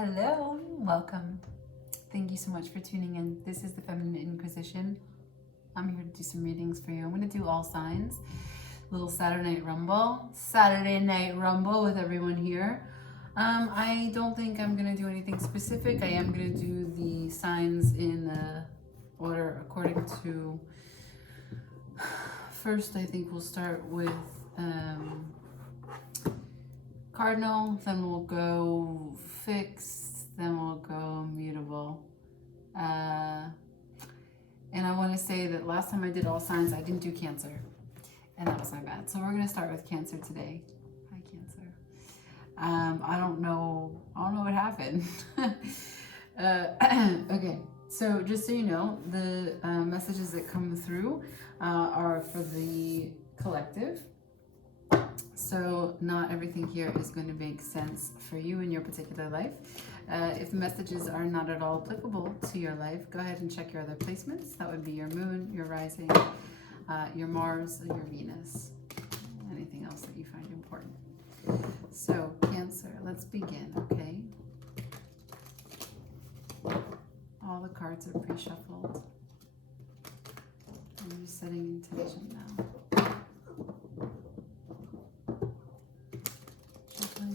Hello, welcome. Thank you so much for tuning in. This is the Feminine Inquisition. I'm here to do some readings for you. I'm going to do all signs. Little Saturday Night Rumble with everyone here. I don't think I'm going to do anything specific. I am going to do the signs in order according to... First, I think we'll start with Cardinal, then we'll go Fixed, then we'll go Mutable. And I want to say that last time I did all signs, I didn't do Cancer, and that was my bad. So we're going to start with Cancer today. Hi, Cancer. I don't know what happened. Okay, so just so you know, the messages that come through are for the collective. So not everything here is going to make sense for you in your particular life. If the messages are not at all applicable to your life, go ahead and check your other placements. That would be your moon, your rising, your Mars, your Venus, anything else that you find important. So Cancer, let's begin, okay? All the cards are pre-shuffled. I'm just setting intention now.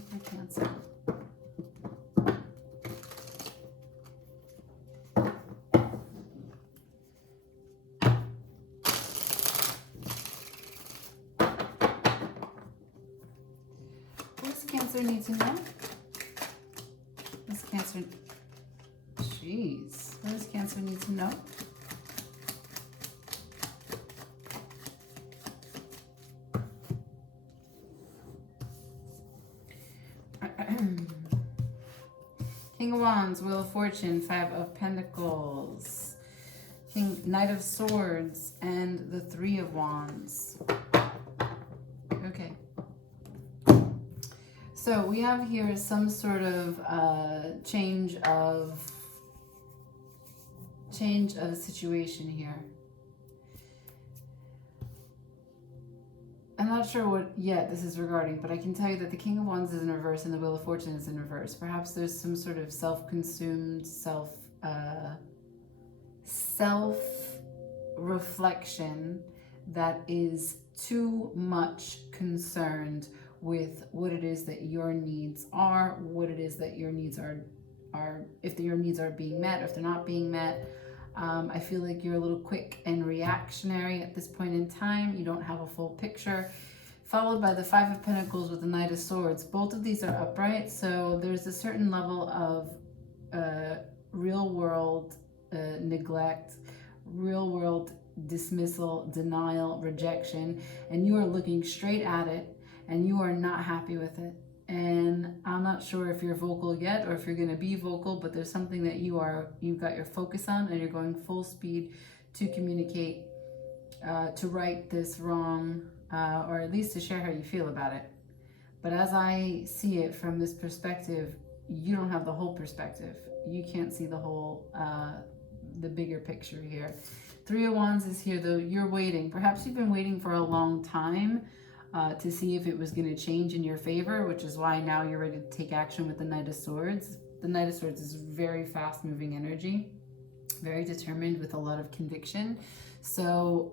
For Cancer. What does Cancer need to know? What's Cancer? Jeez. What does Cancer need to know? King of Wands, Wheel of Fortune, Five of Pentacles, Knight of Swords, and the Three of Wands. Okay. So we have here some sort of change of situation here. I'm not sure what yet this is regarding, but I can tell you that the King of Wands is in reverse and the Wheel of Fortune is in reverse. Perhaps there's some sort of self-consumed, self-reflection that is too much concerned with what it is that your needs are, what it is that your needs are if your needs are being met, or if they're not being met. I feel like you're a little quick and reactionary at this point in time. You don't have a full picture. Followed by the Five of Pentacles with the Knight of Swords. Both of these are upright, so there's a certain level of real world neglect, real world dismissal, denial, rejection, and you are looking straight at it and you are not happy with it. And I'm not sure if you're vocal yet or if you're going to be vocal, but there's something that you've got your focus on, and you're going full speed to communicate, to right this wrong, or at least to share how you feel about it. But as I see it from this perspective, you don't have the whole perspective. You can't see the whole, the bigger picture here. Three of Wands is here, though. You're waiting. Perhaps you've been waiting for a long time to see if it was going to change in your favor, which is why now you're ready to take action with the Knight of Swords. The Knight of Swords is very fast-moving energy, very determined with a lot of conviction. So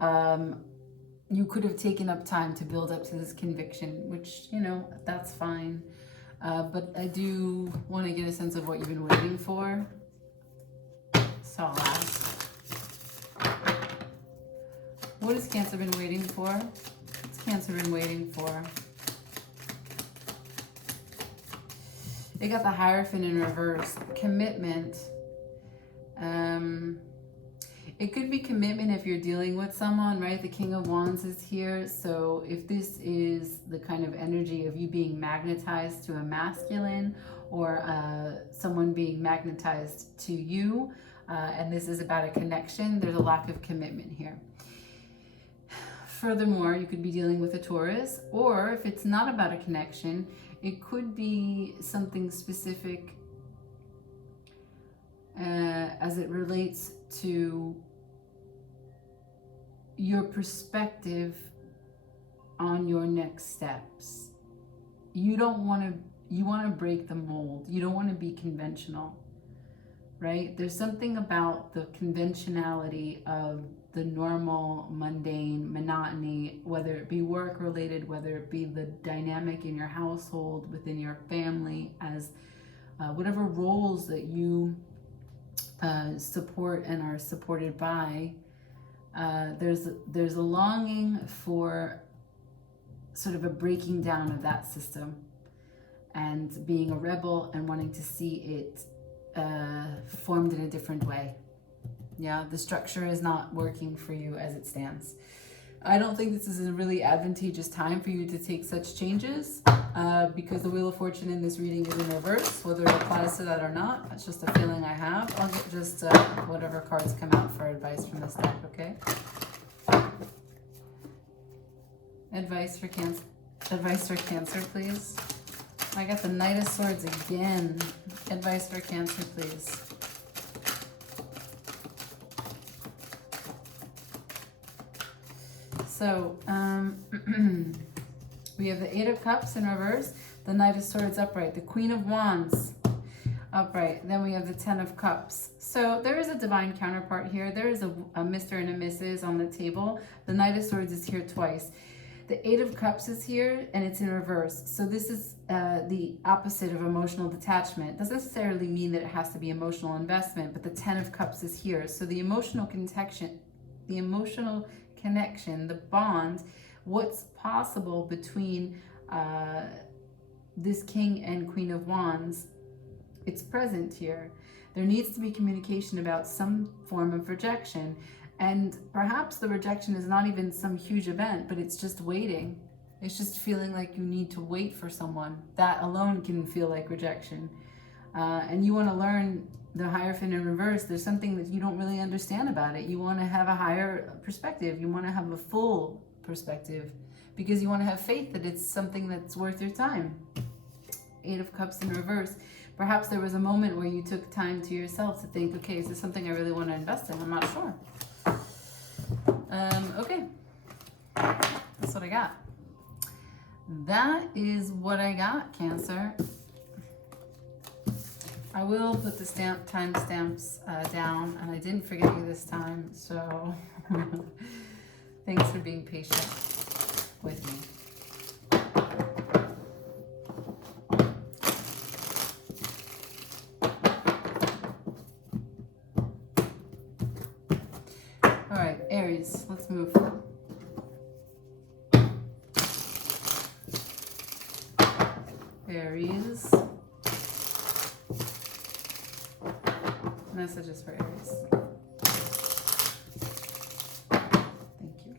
you could have taken up time to build up to this conviction, which, you know, that's fine. But I do want to get a sense of what you've been waiting for. So I'll ask. What has Cancer been waiting for? Cancer been waiting for? They got the Hierophant in reverse. Commitment. It could be commitment if you're dealing with someone, right? The King of Wands is here. So if this is the kind of energy of you being magnetized to a masculine, or someone being magnetized to you, and this is about a connection, there's a lack of commitment here. Furthermore, you could be dealing with a Taurus, or if it's not about a connection, it could be something specific as it relates to your perspective on your next steps. You don't want to you want to break the mold. You don't want to be conventional, right? There's something about the conventionality of the normal, mundane, monotony, whether it be work related, whether it be the dynamic in your household, within your family, as whatever roles that you support and are supported by. There's a longing for sort of a breaking down of that system and being a rebel and wanting to see it formed in a different way. Yeah, the structure is not working for you as it stands. I don't think this is a really advantageous time for you to take such changes because the Wheel of Fortune in this reading is in reverse. Whether it applies to that or not, that's just a feeling I have. I'll get just whatever cards come out for advice from this deck, okay? Advice for Cancer, please. I got the Knight of Swords again. Advice for Cancer, please. So, we have the Eight of Cups in reverse, the Knight of Swords upright, the Queen of Wands upright, then we have the Ten of Cups. So there is a divine counterpart here. There is a Mr. and a Mrs. on the table. The Knight of Swords is here twice. The Eight of Cups is here and it's in reverse. So this is the opposite of emotional detachment. Doesn't necessarily mean that it has to be emotional investment, but the Ten of Cups is here. So the emotional connection, the bond, what's possible between this King and Queen of Wands, it's present here. There needs to be communication about some form of rejection. And perhaps the rejection is not even some huge event, but it's just waiting. It's just feeling like you need to wait for someone. That alone can feel like rejection. And you want to learn the Hierophant in reverse. There's something that you don't really understand about it. You want to have a higher perspective. You want to have a full perspective because you want to have faith that it's something that's worth your time. Eight of Cups in reverse. Perhaps there was a moment where you took time to yourself to think, okay, is this something I really want to invest in? I'm not sure. Okay, that's what I got. That is what I got, Cancer. I will put the timestamps down, and I didn't forget you this time, so thanks for being patient with me. All right, Aries, let's move. Aries. Messages for Aries. Thank you.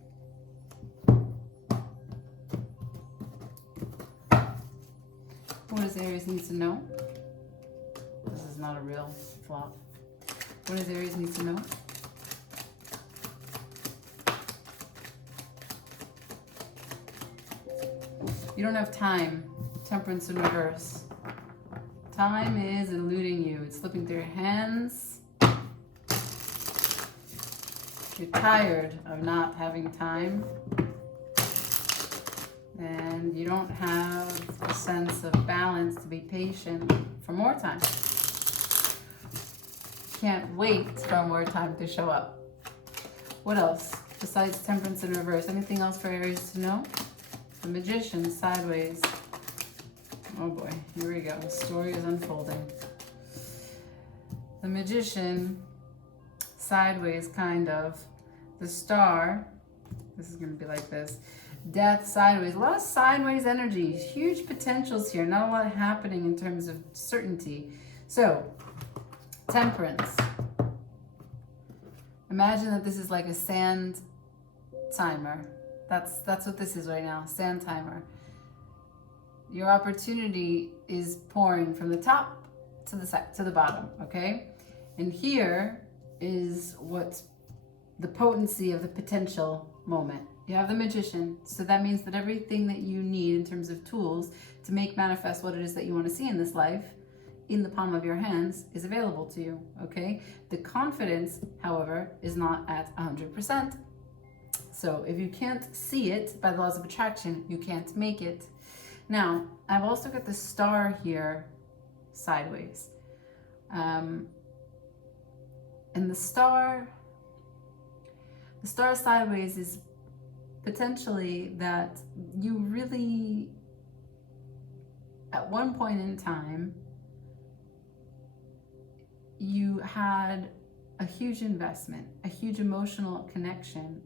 What does Aries need to know? This is not a real flop. What does Aries need to know? You don't have time. Temperance in reverse. Time is eluding you. It's slipping through your hands. You're tired of not having time. And you don't have a sense of balance to be patient for more time. Can't wait for more time to show up. What else besides Temperance in reverse? Anything else for Aries to know? The Magician sideways. Oh boy, here we go. The story is unfolding. The Magician sideways, kind of. The Star. This is going to be like this. Death sideways. A lot of sideways energy. Huge potentials here. Not a lot happening in terms of certainty. So, Temperance. Imagine that this is like a sand timer. That's what this is right now. Sand timer. Your opportunity is pouring from the top to the bottom, okay? And here is what's the potency of the potential moment. You have the Magician, so that means that everything that you need in terms of tools to make manifest what it is that you want to see in this life in the palm of your hands is available to you, okay? The confidence, however, is not at 100%. So if you can't see it by the laws of attraction, you can't make it. Now, I've also got the star here sideways. And the star sideways is potentially that you really, at one point in time, you had a huge investment, a huge emotional connection.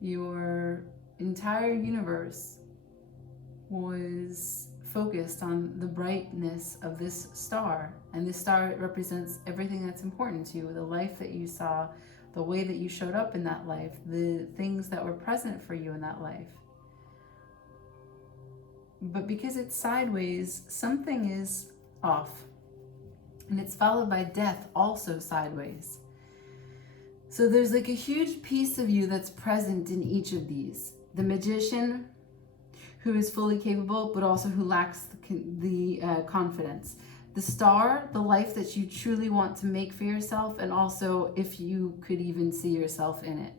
Your entire universe was focused on the brightness of this star, and this star represents everything that's important to you, the life that you saw, the way that you showed up in that life, the things that were present for you in that life. But because it's sideways, something is off, and it's followed by death, also sideways. So there's like a huge piece of you that's present in each of these. The magician, who is fully capable, but also who lacks the confidence. The star, the life that you truly want to make for yourself, and also if you could even see yourself in it.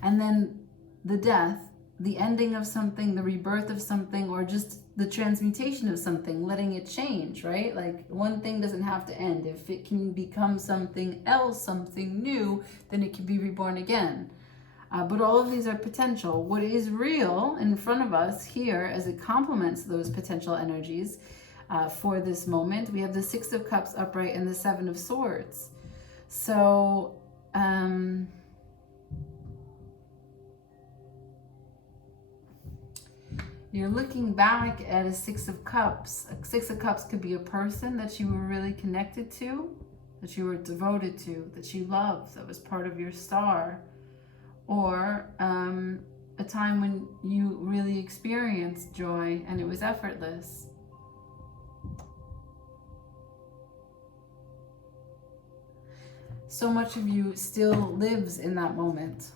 And then the death, the ending of something, the rebirth of something, or just the transmutation of something, letting it change, right? Like, one thing doesn't have to end. If it can become something else, something new, then it can be reborn again. But all of these are potential. What is real in front of us here, as it complements those potential energies for this moment, we have the Six of Cups upright and the Seven of Swords. So, you're looking back at a Six of Cups. A Six of Cups could be a person that you were really connected to, that you were devoted to, that you loved, that was part of your star. Or a time when you really experienced joy and it was effortless. So much of you still lives in that moment.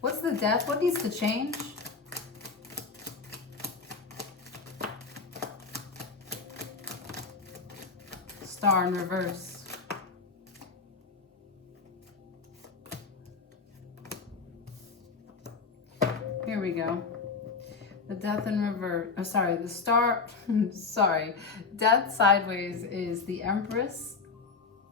What's the death? What needs to change? Star in reverse. Here we go. The death in reverse. Oh, sorry. The star. Sorry. Death sideways is the Empress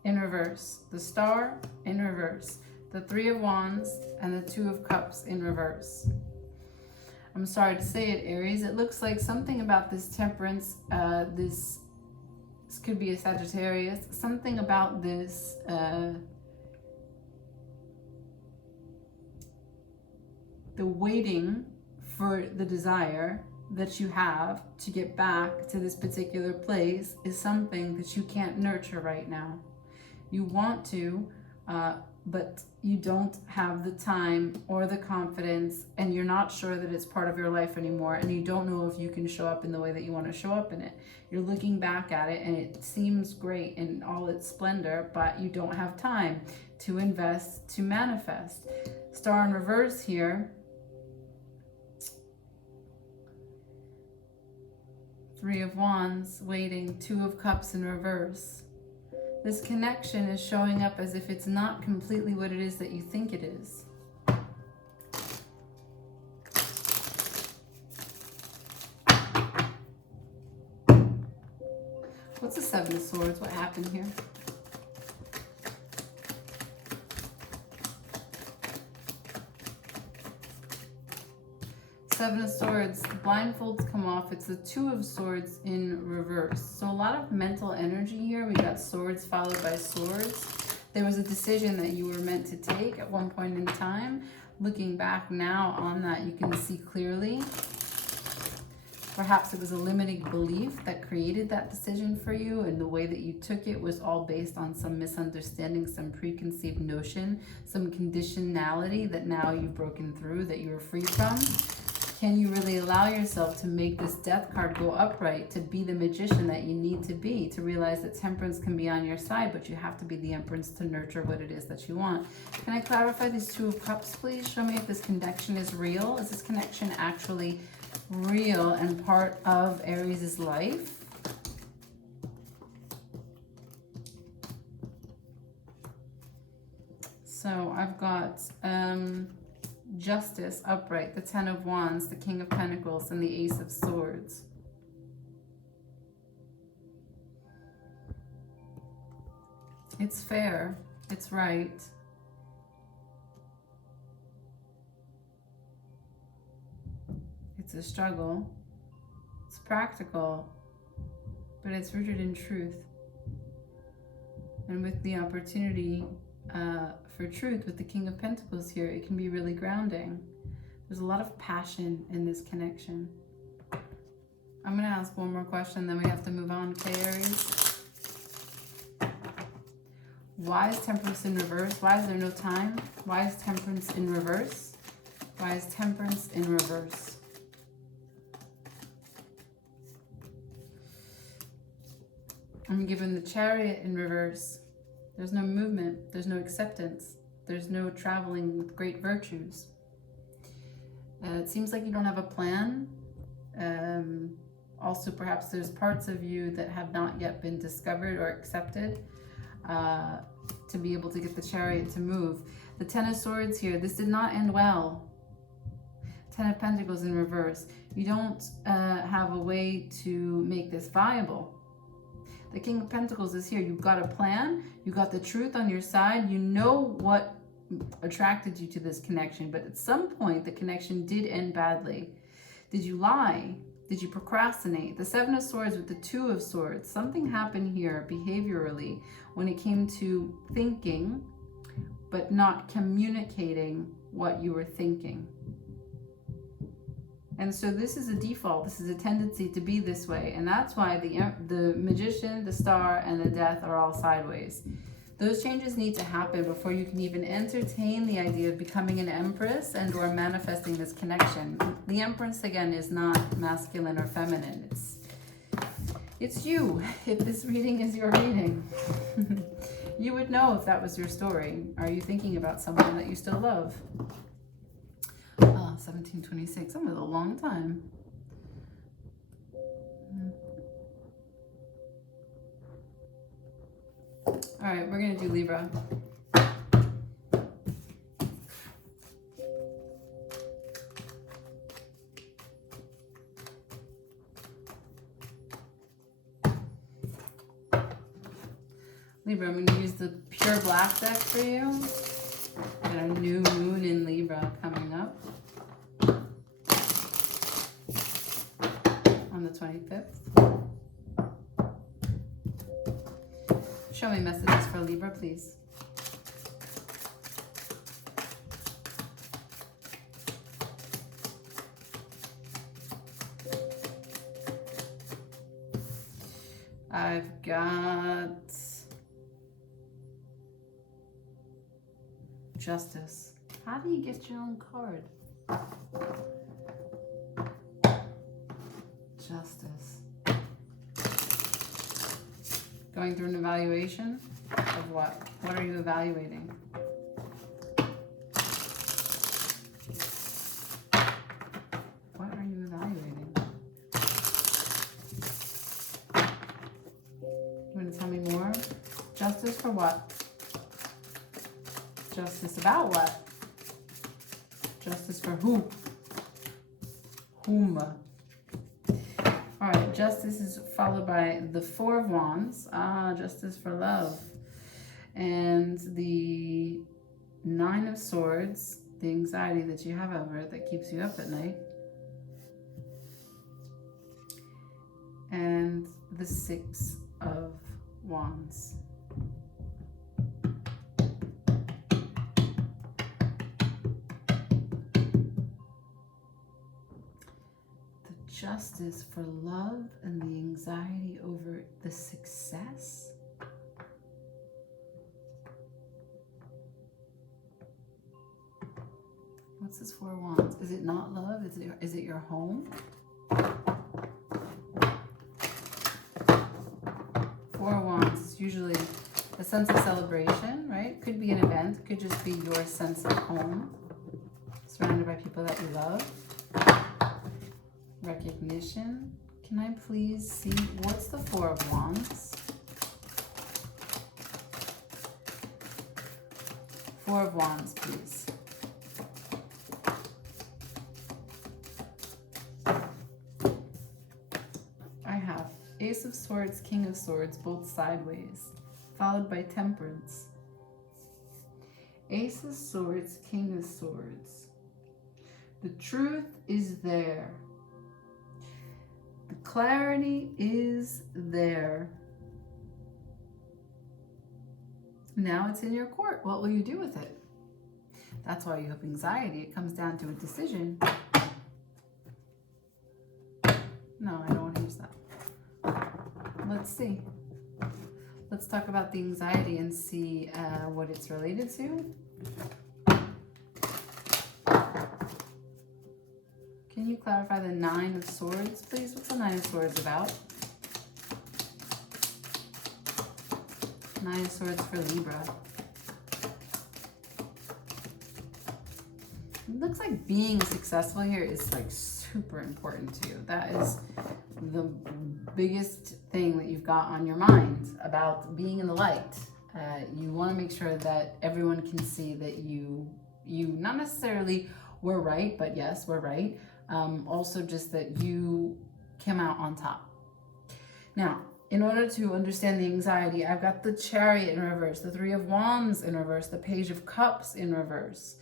in reverse. The star in reverse. The Three of Wands and the Two of Cups in reverse. I'm sorry to say it, Aries. It looks like something about this Temperance, this could be a Sagittarius, something about this the waiting for the desire that you have to get back to this particular place is something that you can't nurture right now. You want to, but you don't have the time or the confidence, and you're not sure that it's part of your life anymore, and you don't know if you can show up in the way that you want to show up in it. You're looking back at it and it seems great in all its splendor, but you don't have time to invest, to manifest. Star in reverse here. Three of Wands, waiting, Two of Cups in reverse. This connection is showing up as if it's not completely what it is that you think it is. What's the Seven of Swords? What happened here? Seven of Swords, the blindfolds come off. It's the Two of Swords in reverse. So a lot of mental energy here. We got swords followed by swords. There was a decision that you were meant to take at one point in time. Looking back now on that, you can see clearly. Perhaps it was a limiting belief that created that decision for you, and the way that you took it was all based on some misunderstanding, some preconceived notion, some conditionality that now you've broken through, that you were free from. Can you really allow yourself to make this Death card go upright, to be the magician that you need to be, to realize that Temperance can be on your side, but you have to be the Empress to nurture what it is that you want? Can I clarify these Two of Cups, please? Show me if this connection is real. Is this connection actually real and part of Aries' life. So I've got Justice upright, the Ten of Wands, the King of Pentacles, and the Ace of Swords. It's fair. It's right. It's a struggle. It's practical, but it's rooted in truth. And with the opportunity for truth, with the King of Pentacles here, it can be really grounding. There's a lot of passion in this connection. I'm going to ask one more question, then we have to move on. Okay, Aries? Why is Temperance in reverse? Why is there no time? Why is Temperance in reverse? Why is Temperance in reverse? I'm given the Chariot in reverse. There's no movement. There's no acceptance. There's no traveling with great virtues. It seems like you don't have a plan. Also, perhaps there's parts of you that have not yet been discovered or accepted to be able to get the Chariot to move. The Ten of Swords here, this did not end well. Ten of Pentacles in reverse. You don't have a way to make this viable. The King of Pentacles is here. You've got a plan. You've got the truth on your side. You know what attracted you to this connection, but at some point the connection did end badly. Did you lie? Did you procrastinate? The Seven of Swords with the Two of Swords. Something happened here behaviorally when it came to thinking, but not communicating what you were thinking. And so this is a default. This is a tendency to be this way. And that's why the Magician, the Star, and the Death are all sideways. Those changes need to happen before you can even entertain the idea of becoming an Empress and or manifesting this connection. The Empress, again, is not masculine or feminine. It's you. If this reading is your reading, you would know if that was your story. Are you thinking about someone that you still love? 1726. That was a long time. All right, we're going to do Libra. Libra, I'm going to use the pure black deck for you. Got a new moon in Libra coming up on the 25th. Show me messages for Libra, please. I've got Justice. How do you get your own card? Justice. Going through an evaluation of what? What are you evaluating? What are you evaluating? You want to tell me more? Justice for what? Justice about what? Justice for who? Whom? All right, Justice is followed by the Four of Wands. Justice for love. And the Nine of Swords, the anxiety that you have over it that keeps you up at night. And the Six of Wands. Justice for love and the anxiety over the success. What's this Four of Wands? Is it not love? Is it your home? Four of Wands is usually a sense of celebration, right? Could be an event, could just be your sense of home, surrounded by people that you love. recognition. Can I please see what's the Four of Wands? Four of Wands, please. I have Ace of Swords, King of Swords, both sideways, followed by Temperance. Ace of Swords, King of Swords. The truth is there. The clarity is there. Now it's in your court. What will you do with it? That's why you have anxiety. It comes down to a decision. No, I don't want to use that. Let's see. Let's talk about the anxiety and see what it's related to. Can you clarify the Nine of Swords, please? What's the Nine of Swords about? Nine of Swords for Libra. It looks like being successful here is like super important to you. That is the biggest thing that you've got on your mind about being in the light. You want to make sure that everyone can see that you not necessarily were right, but yes, we're right. Also just that you came out on top. Now, in order to understand the anxiety, I've got the Chariot in reverse, the Three of Wands in reverse, the Page of Cups in reverse.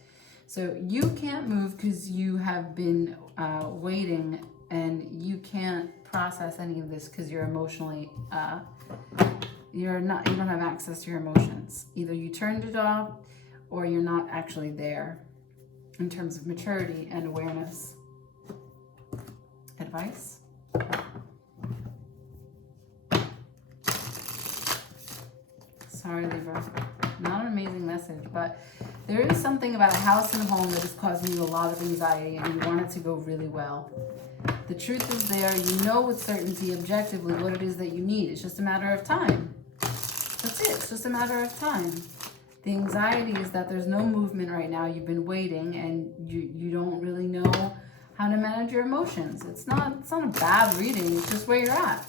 So you can't move because you have been waiting, and you can't process any of this because you're emotionally, you don't have access to your emotions. Either you turned it off or you're not actually there in terms of maturity and awareness. Advice? Sorry, Libra. Not an amazing message, but there is something about a house and home that is causing you a lot of anxiety, and you want it to go really well. The truth is there. You know with certainty, objectively, what it is that you need. It's just a matter of time. That's it. It's just a matter of time. The anxiety is that there's no movement right now. You've been waiting, and you don't really know how to manage your emotions. It's not a bad reading. It's just where you're at.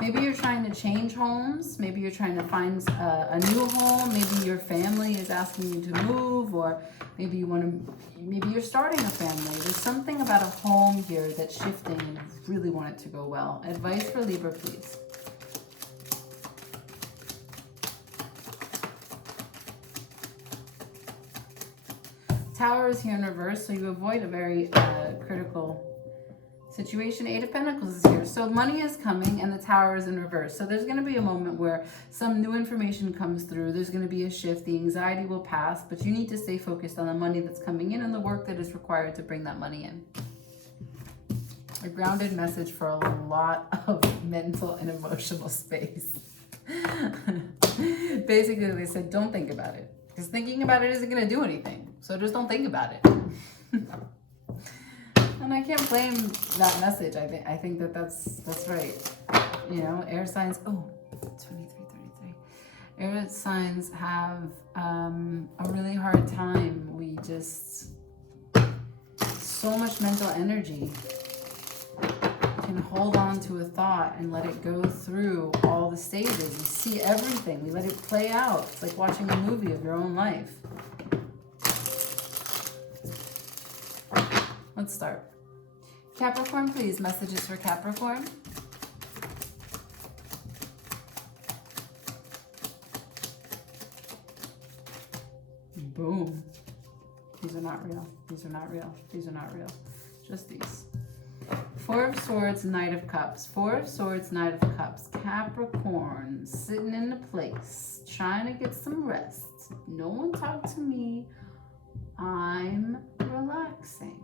Maybe you're trying to change homes. Maybe you're trying to find a new home. Maybe your family is asking you to move, or maybe you're starting a family. There's something about a home here that's shifting, and you really want it to go well. Advice for Libra, please. Tower is here in reverse, so you avoid a very critical situation. Eight of Pentacles is here. So money is coming and the Tower is in reverse. So there's going to be a moment where some new information comes through. There's going to be a shift. The anxiety will pass, but you need to stay focused on the money that's coming in and the work that is required to bring that money in. A grounded message for a lot of mental and emotional space. Basically, they said, don't think about it. Because thinking about it isn't going to do anything. So just don't think about it. And I can't blame that message. I think that's right. You know, air signs, 2333. Air signs have a really hard time. We just, so much mental energy. Can hold on to a thought and let it go through all the stages. We see everything. We let it play out. It's like watching a movie of your own life. Let's start. Capricorn, please. Messages for Capricorn. Boom. These are not real. These are not real. These are not real. Just these. Four of Swords, Knight of Cups. Four of Swords, Knight of Cups. Capricorn, sitting in the place, trying to get some rest. No one talk to me. I'm relaxing.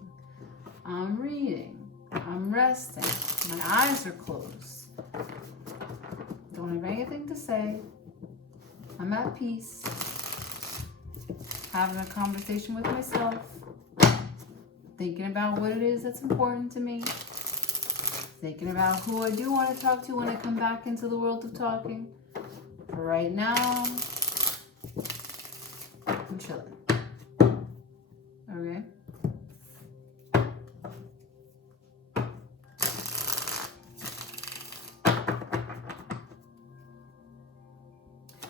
I'm reading. I'm resting. My eyes are closed. Don't have anything to say. I'm at peace. Having a conversation with myself. Thinking about what it is that's important to me. Thinking about who I do want to talk to when I come back into the world of talking. For right now, I'm chilling. Okay?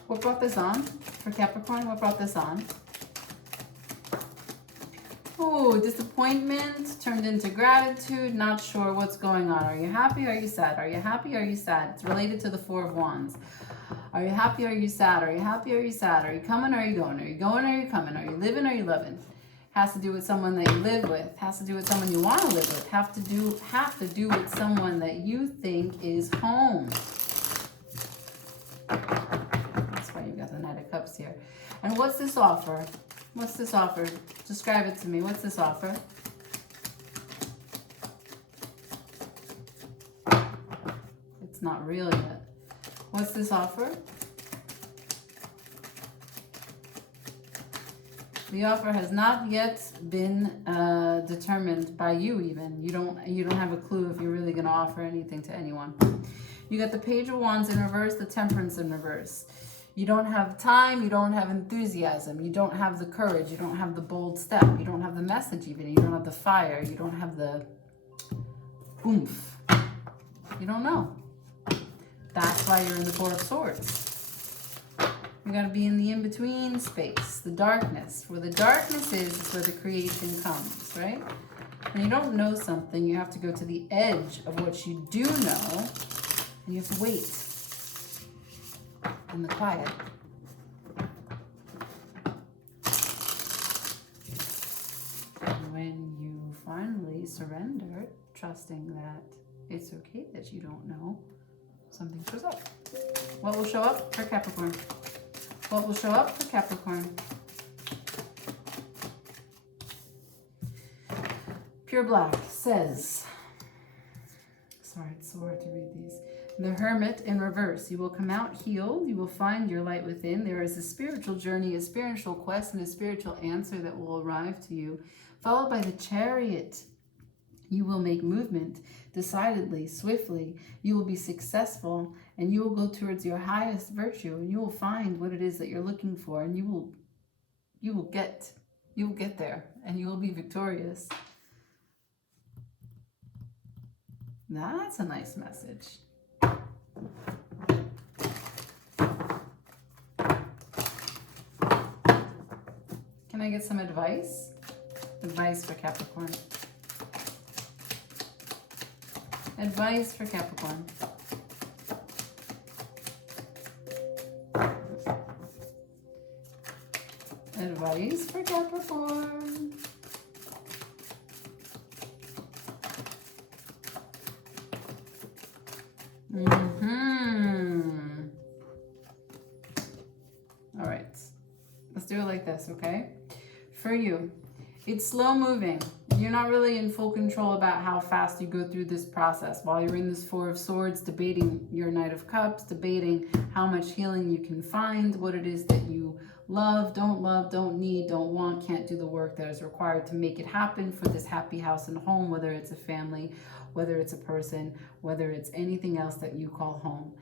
What brought this on for Capricorn? What brought this on? Oh, disappointment turned into gratitude. Not sure what's going on. Are you happy? Are you sad? Are you happy? Are you sad? It's related to the Four of Wands. Are you happy? Are you sad? Are you happy? Are you sad? Are you coming? Or are you going? Are you going? Or are you coming? Are you living? Or are you loving? Has to do with someone that you live with. Has to do with someone you want to live with. Have to do with someone that you think is home. That's why you got the Knight of Cups here. And what's this offer? What's this offer? Describe it to me. What's this offer? It's not real yet. What's this offer? The offer has not yet been determined by you even. You don't have a clue if you're really going to offer anything to anyone. You got the Page of Wands in reverse, the Temperance in reverse. You don't have time, you don't have enthusiasm, you don't have the courage, you don't have the bold step, you don't have the message even, you don't have the fire, you don't have the oomph. You don't know. That's why you're in the Four of Swords. You gotta be in the in-between space, the darkness. Where the darkness is where the creation comes, right? When you don't know something, you have to go to the edge of what you do know, and you have to wait in the quiet. And when you finally surrender, trusting that it's okay that you don't know, something shows up. What will show up for Capricorn? What will show up for Capricorn? Pure Black says, sorry, it's so hard to read these. The Hermit in reverse. You will come out healed. You will find your light within. There is a spiritual journey, a spiritual quest, and a spiritual answer that will arrive to you. Followed by the Chariot. You will make movement decidedly, swiftly. You will be successful, and you will go towards your highest virtue, and you will find what it is that you're looking for, and you will get there, and you will be victorious. That's a nice message. Can I get some advice? Advice for Capricorn. Advice for Capricorn. Advice for Capricorn. All right. Let's do it like this, okay? For you, it's slow moving. You're not really in full control about how fast you go through this process. While you're in this Four of Swords, debating your Knight of Cups, debating how much healing you can find, what it is that you love, don't need, don't want, can't do the work that is required to make it happen for this happy house and home, whether it's a family, whether it's a person, whether it's anything else that you call home.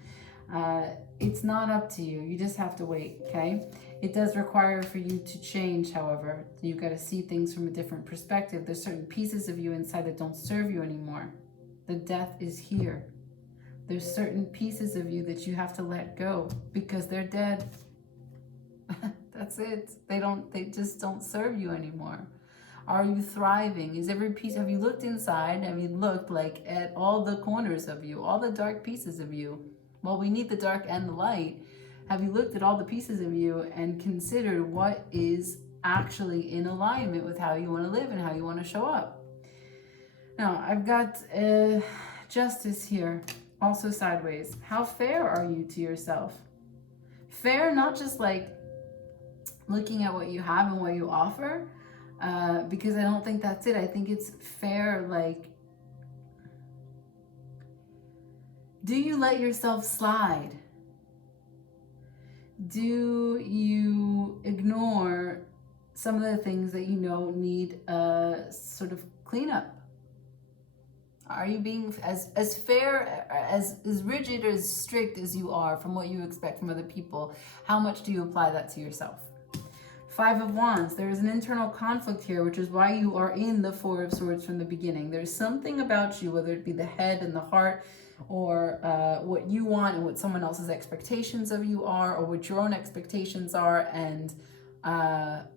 It's not up to you. You just have to wait, okay? It does require for you to change, however. You've got to see things from a different perspective. There's certain pieces of you inside that don't serve you anymore. The death is here. There's certain pieces of you that you have to let go because they're dead. That's it. They just don't serve you anymore. Are you thriving? Is every piece, have you looked inside? Have you looked like at all the corners of you, all the dark pieces of you? Well, we need the dark and the light. Have you looked at all the pieces of you and considered what is actually in alignment with how you want to live and how you want to show up? Now, I've got Justice here, also sideways. How fair are you to yourself? Fair, not just like looking at what you have and what you offer, because I don't think that's it. I think it's fair, like, do you let yourself slide? Do you ignore some of the things that you know need a sort of cleanup? Are you being as fair, as rigid, or as strict as you are from what you expect from other people? How much do you apply that to yourself? Five of Wands, there is an internal conflict here, which is why you are in the Four of Swords from the beginning. There's something about you, whether it be the head and the heart, or what you want and what someone else's expectations of you are, or what your own expectations are, and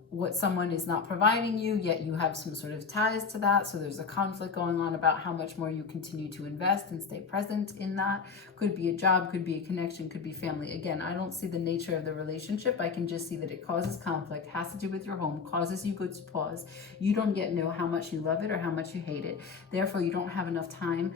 what someone is not providing you, yet you have some sort of ties to that. So there's a conflict going on about how much more you continue to invest and stay present in that. Could be a job, could be a connection, could be family. Again, I don't see the nature of the relationship. I can just see that it causes conflict, has to do with your home, causes you to pause. You don't yet know how much you love it or how much you hate it. Therefore, you don't have enough time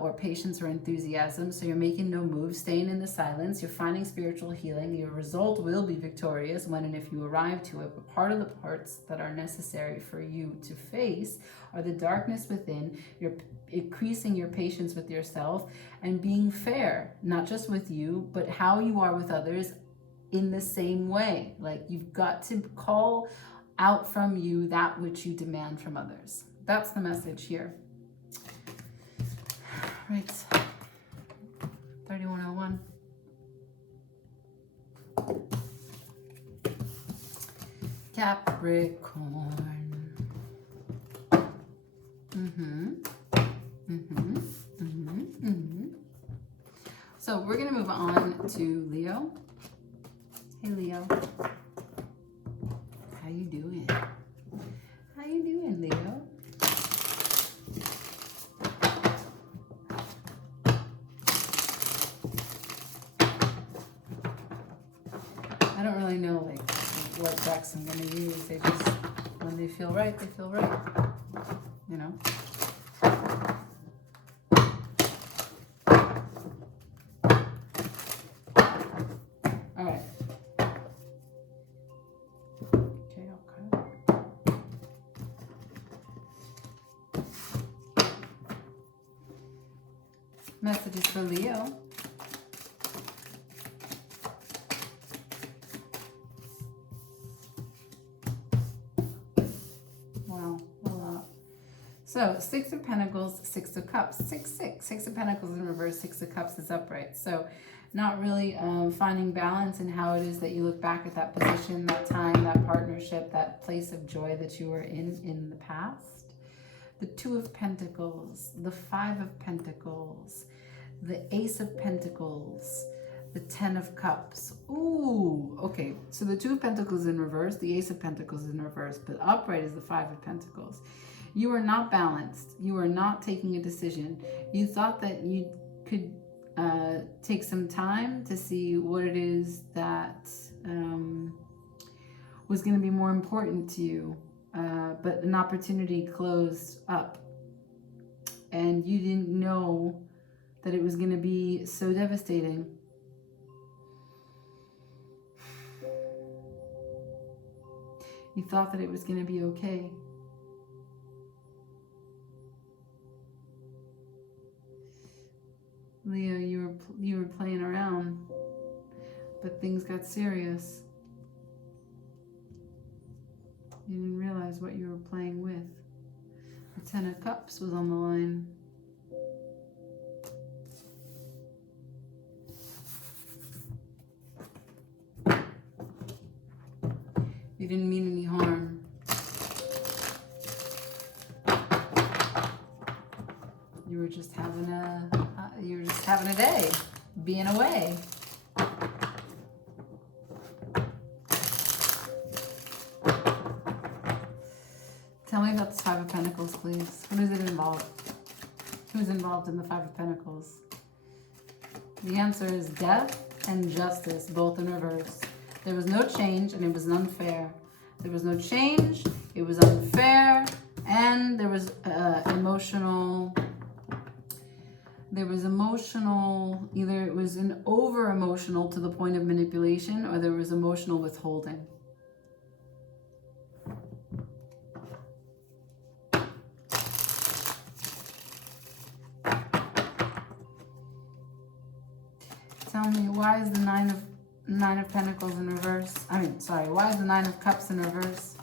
or patience or enthusiasm, so you're making no moves, staying in the silence. You're finding spiritual healing. Your result will be victorious when and if you arrive to it, but part of the parts that are necessary for you to face are the darkness within. You're increasing your patience with yourself and being fair, not just with you, but how you are with others in the same way. Like, you've got to call out from you that which you demand from others. That's the message here. Right, 3101. Capricorn. So we're gonna move on to Leo. Hey Leo, how you doing? How you doing, Leo? I don't really know like what decks I'm gonna use. They just, when they feel right, they feel right. You know? All right. Okay, okay. Messages for Leo. So, Six of Pentacles, Six of Cups, 6-6. Six of Pentacles in reverse, Six of Cups is upright. So, not really finding balance in how it is that you look back at that position, that time, that partnership, that place of joy that you were in the past. The Two of Pentacles, the Five of Pentacles, the Ace of Pentacles, the Ten of Cups. Ooh, okay. So, the Two of Pentacles in reverse, the Ace of Pentacles in reverse, but upright is the Five of Pentacles. You are not balanced. You are not taking a decision. You thought that you could take some time to see what it is that was going to be more important to you, but an opportunity closed up, and you didn't know that it was going to be so devastating. You thought that it was going to be okay. Leo, you were playing around, but things got serious. You didn't realize what you were playing with. The Ten of Cups was on the line. You didn't mean any harm. You were just having a day, being away. Tell me about the Five of Pentacles, please. What does it involve? Who's involved in the Five of Pentacles? The answer is death and justice, both in reverse. There was no change and it was unfair. There was no change, it was unfair, and there was emotional. There was emotional, either it was an over-emotional to the point of manipulation, or there was emotional withholding. Tell me, why is the Nine of Pentacles in reverse? Why is the Nine of Cups in reverse?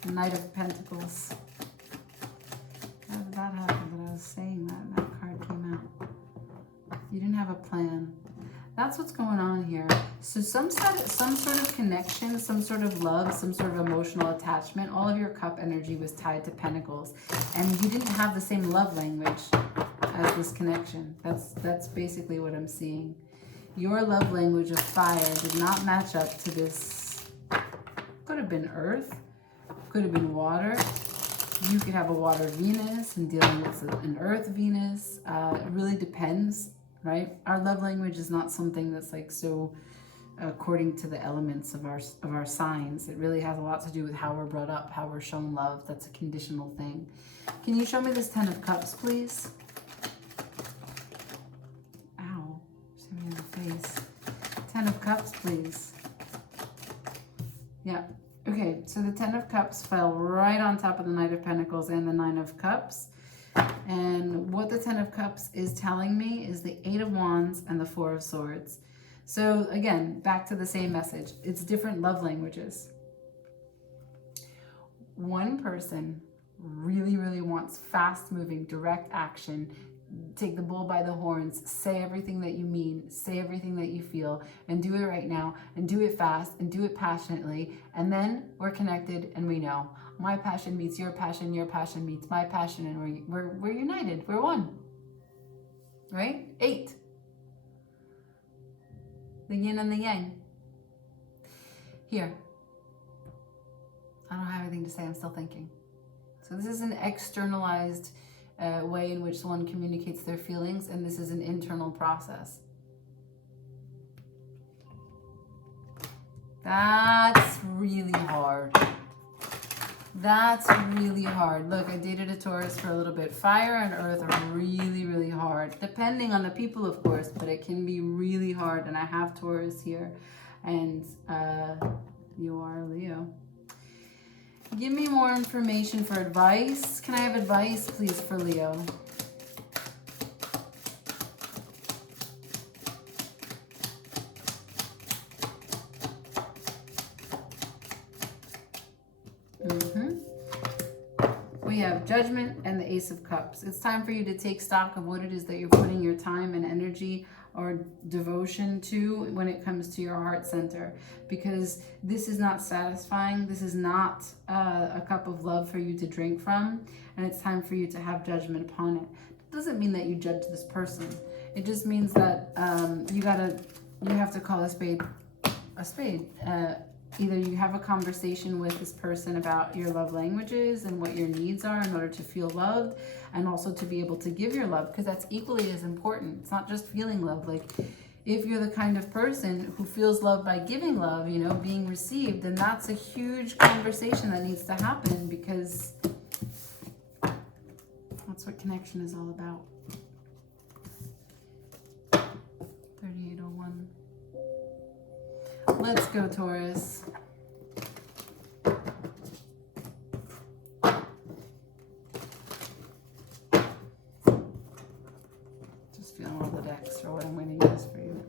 The Knight of Pentacles. How did that happen that I was saying that card came out? You didn't have a plan. That's what's going on here. So some sort of connection, some sort of love, some sort of emotional attachment. All of your cup energy was tied to pentacles. And you didn't have the same love language as this connection. That's basically what I'm seeing. Your love language of fire did not match up to this. Could have been earth, could have been water. You could have a water Venus and dealing with an earth Venus. It really depends, right? Our love language is not something that's like so according to the elements of our signs. It really has a lot to do with how we're brought up, how we're shown love. That's a conditional thing. Can you show me this 10 of Cups, please? Ow, just hit me in the face. 10 of Cups, please. Yeah. Okay, so the 10 of Cups fell right on top of the Knight of Pentacles and the 9 of Cups. And what the 10 of Cups is telling me is the 8 of Wands and the 4 of Swords. So again, back to the same message. It's different love languages. One person really, really wants fast-moving, direct action. Take the bull by the horns, say everything that you mean, say everything that you feel, and do it right now, and do it fast, and do it passionately, and then we're connected and we know. My passion meets your passion meets my passion, and we're united, we're one. Right? 8. The yin and the yang. Here. I don't have anything to say, I'm still thinking. So this is an externalized way in which someone communicates their feelings, and this is an internal process. That's really hard. That's really hard. Look, I dated a Taurus for a little bit. Fire and earth are really, really hard. Depending on the people, of course, but it can be really hard. And I have Taurus here. And you are Leo. Give me more information for advice. Can I have advice, please, for Leo? We have Judgment and the Ace of Cups. It's time for you to take stock of what it is that you're putting your time and energy or devotion to when it comes to your heart center, because this is not satisfying. This is not a cup of love for you to drink from, and it's time for you to have judgment upon it. It doesn't mean that you judge this person. It just means that you have to call a spade a spade. Either you have a conversation with this person about your love languages and what your needs are in order to feel loved, and also to be able to give your love, because that's equally as important. It's not just feeling love. Like, if you're the kind of person who feels love by giving love, you know, being received, then that's a huge conversation that needs to happen, because that's what connection is all about. 3801. Let's go, Taurus. Just feeling all the decks for what I'm going to use for you.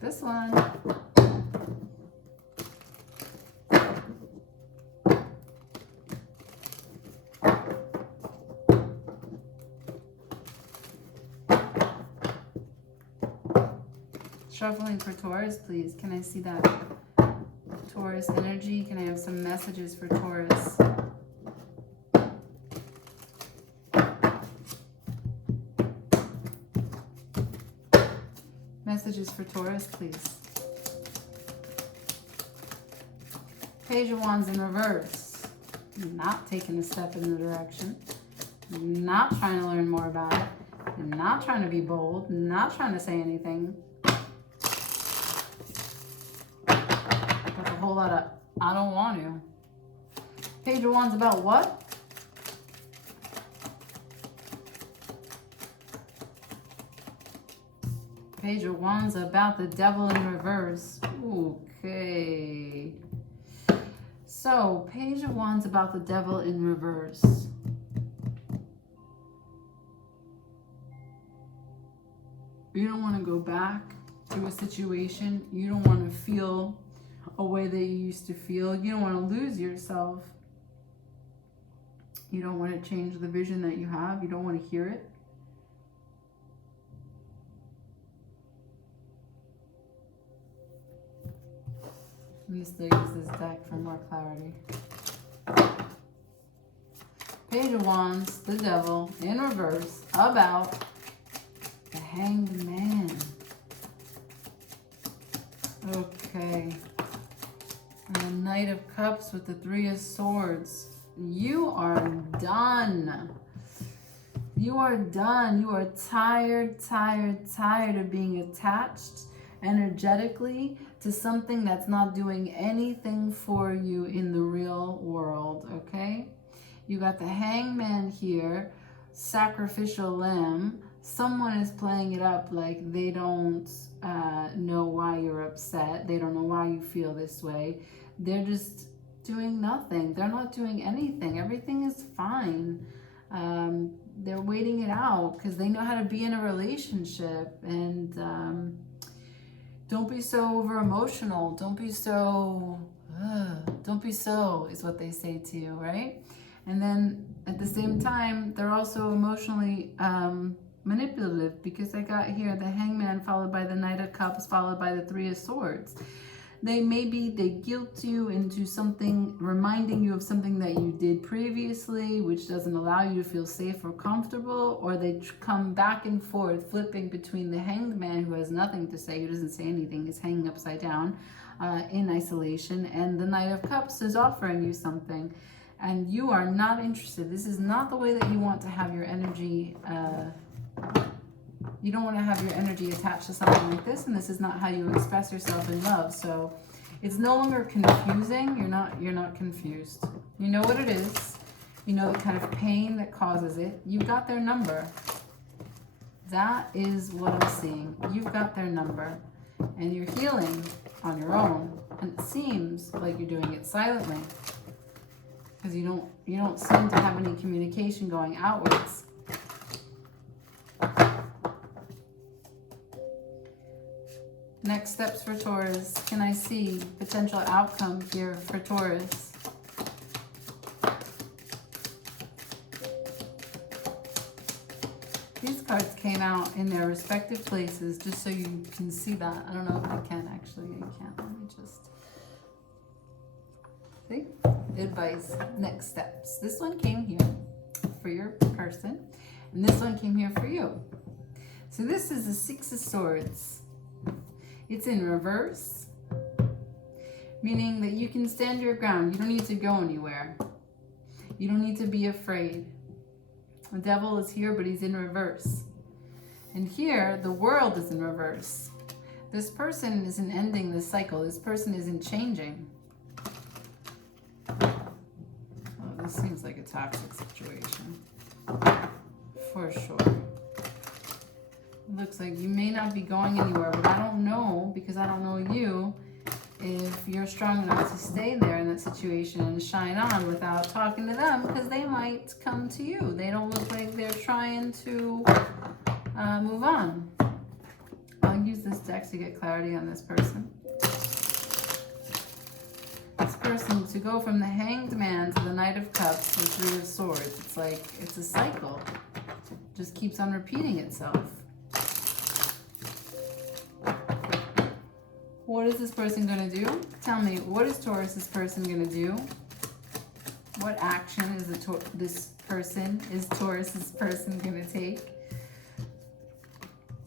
This one. Shuffling for Taurus, please. Can I see that Taurus energy? Can I have some messages for Taurus? Messages for Taurus, please. Page of Wands in reverse. Not taking a step in the direction. Not trying to learn more about it. Not trying to be bold. Not trying to say anything. A whole lot of I don't want to. Page of Wands about what? Page of Wands about the Devil in reverse. Okay. So, Page of Wands about the Devil in reverse. You don't want to go back to a situation. You don't want to feel a way that you used to feel. You don't want to lose yourself. You don't want to change the vision that you have. You don't want to hear it. I'm going to still use this deck for more clarity. Page of Wands, the Devil, in reverse, about the Hanged Man. Okay. And the Knight of Cups with the Three of Swords. You are done. You are done. You are tired of being attached energetically to something that's not doing anything for you in the real world, okay? You got the Hangman here, sacrificial lamb. Someone is playing it up like they don't know why you're upset. They don't know why you feel this way. They're just doing nothing. They're not doing anything. Everything is fine. They're waiting it out because they know how to be in a relationship. And don't be so over emotional. Don't be so is what they say to you, right? And then at the same time, they're also emotionally manipulative, because I got here the Hangman followed by the Knight of Cups followed by the Three of Swords. They guilt you into something, reminding you of something that you did previously, which doesn't allow you to feel safe or comfortable, or they come back and forth, flipping between the Hanged Man, who has nothing to say, who doesn't say anything, is hanging upside down in isolation, and the Knight of Cups is offering you something, and you are not interested. This is not the way that you want to have your energy. You don't want to have your energy attached to something like this, and this is not how you express yourself in love. So it's no longer confusing. You're not confused. You know what it is. You know the kind of pain that causes it. You've got their number. That is what I'm seeing. You've got their number, and you're healing on your own. And it seems like you're doing it silently, because you don't seem to have any communication going outwards. Next steps for Taurus. Can I see potential outcome here for Taurus? These cards came out in their respective places just so you can see that. I don't know if I can actually. I can't. Let me just see. Advice. Next steps. This one came here for your person, and this one came here for you. So this is the Six of Swords. It's in reverse, meaning that you can stand your ground. You don't need to go anywhere. You don't need to be afraid. The Devil is here, but he's in reverse. And here, the world is in reverse. This person isn't ending the cycle. This person isn't changing. Oh, this seems like a toxic situation. For sure. Looks like you may not be going anywhere, but I don't know, because I don't know you, if you're strong enough to stay there in that situation and shine on without talking to them, because they might come to you. They don't look like they're trying to move on. I'll use this deck to get clarity on this person. This person, to go from the Hanged Man to the Knight of Cups to the Three of Swords, it's like it's a cycle. It just keeps on repeating itself. What is this person going to do? Tell me, what is Taurus's person going to do? What action is Taurus's person going to take?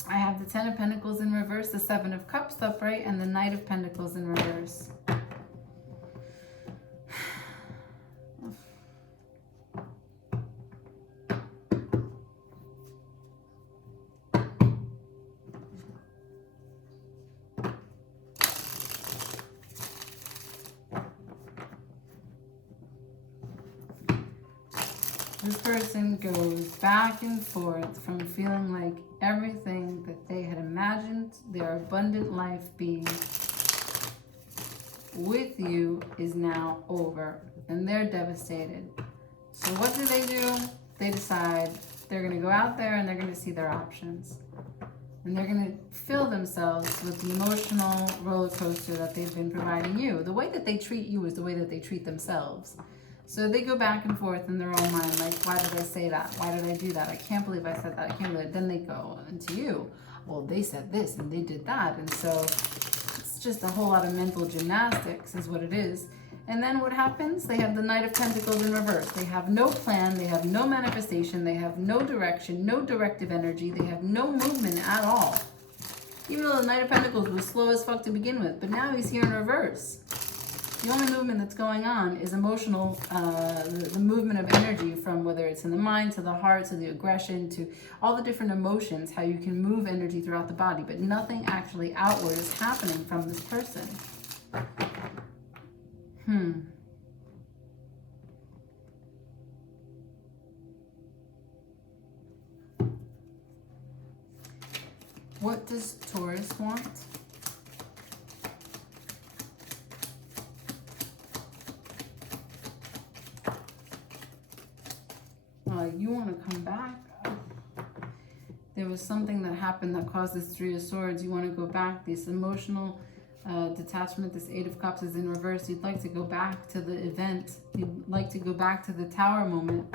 I have the Ten of Pentacles in reverse, the Seven of Cups upright, and the Knight of Pentacles in reverse. This person goes back and forth from feeling like everything that they had imagined their abundant life being with you is now over, and they're devastated. So what do? They decide they're going to go out there and they're going to see their options. And they're going to fill themselves with the emotional roller coaster that they've been providing you. The way that they treat you is the way that they treat themselves. So they go back and forth in their own mind, like, why did I say that? Why did I do that? I can't believe I said that. I can't believe it. Then they go into you. Well, they said this and they did that. And so it's just a whole lot of mental gymnastics is what it is. And then what happens? They have the Knight of Pentacles in reverse. They have no plan, they have no manifestation, they have no direction, no directive energy, they have no movement at all. Even though the Knight of Pentacles was slow as fuck to begin with, but now he's here in reverse. The only movement that's going on is emotional, the movement of energy from whether it's in the mind, to the heart, to the aggression, to all the different emotions, how you can move energy throughout the body, but nothing actually outward is happening from this person. What does Taurus want? You want to come back. There was something that happened that caused this Three of Swords. You want to go back. This emotional detachment, this Eight of Cups is in reverse. You'd like to go back to the event. You'd like to go back to the Tower moment.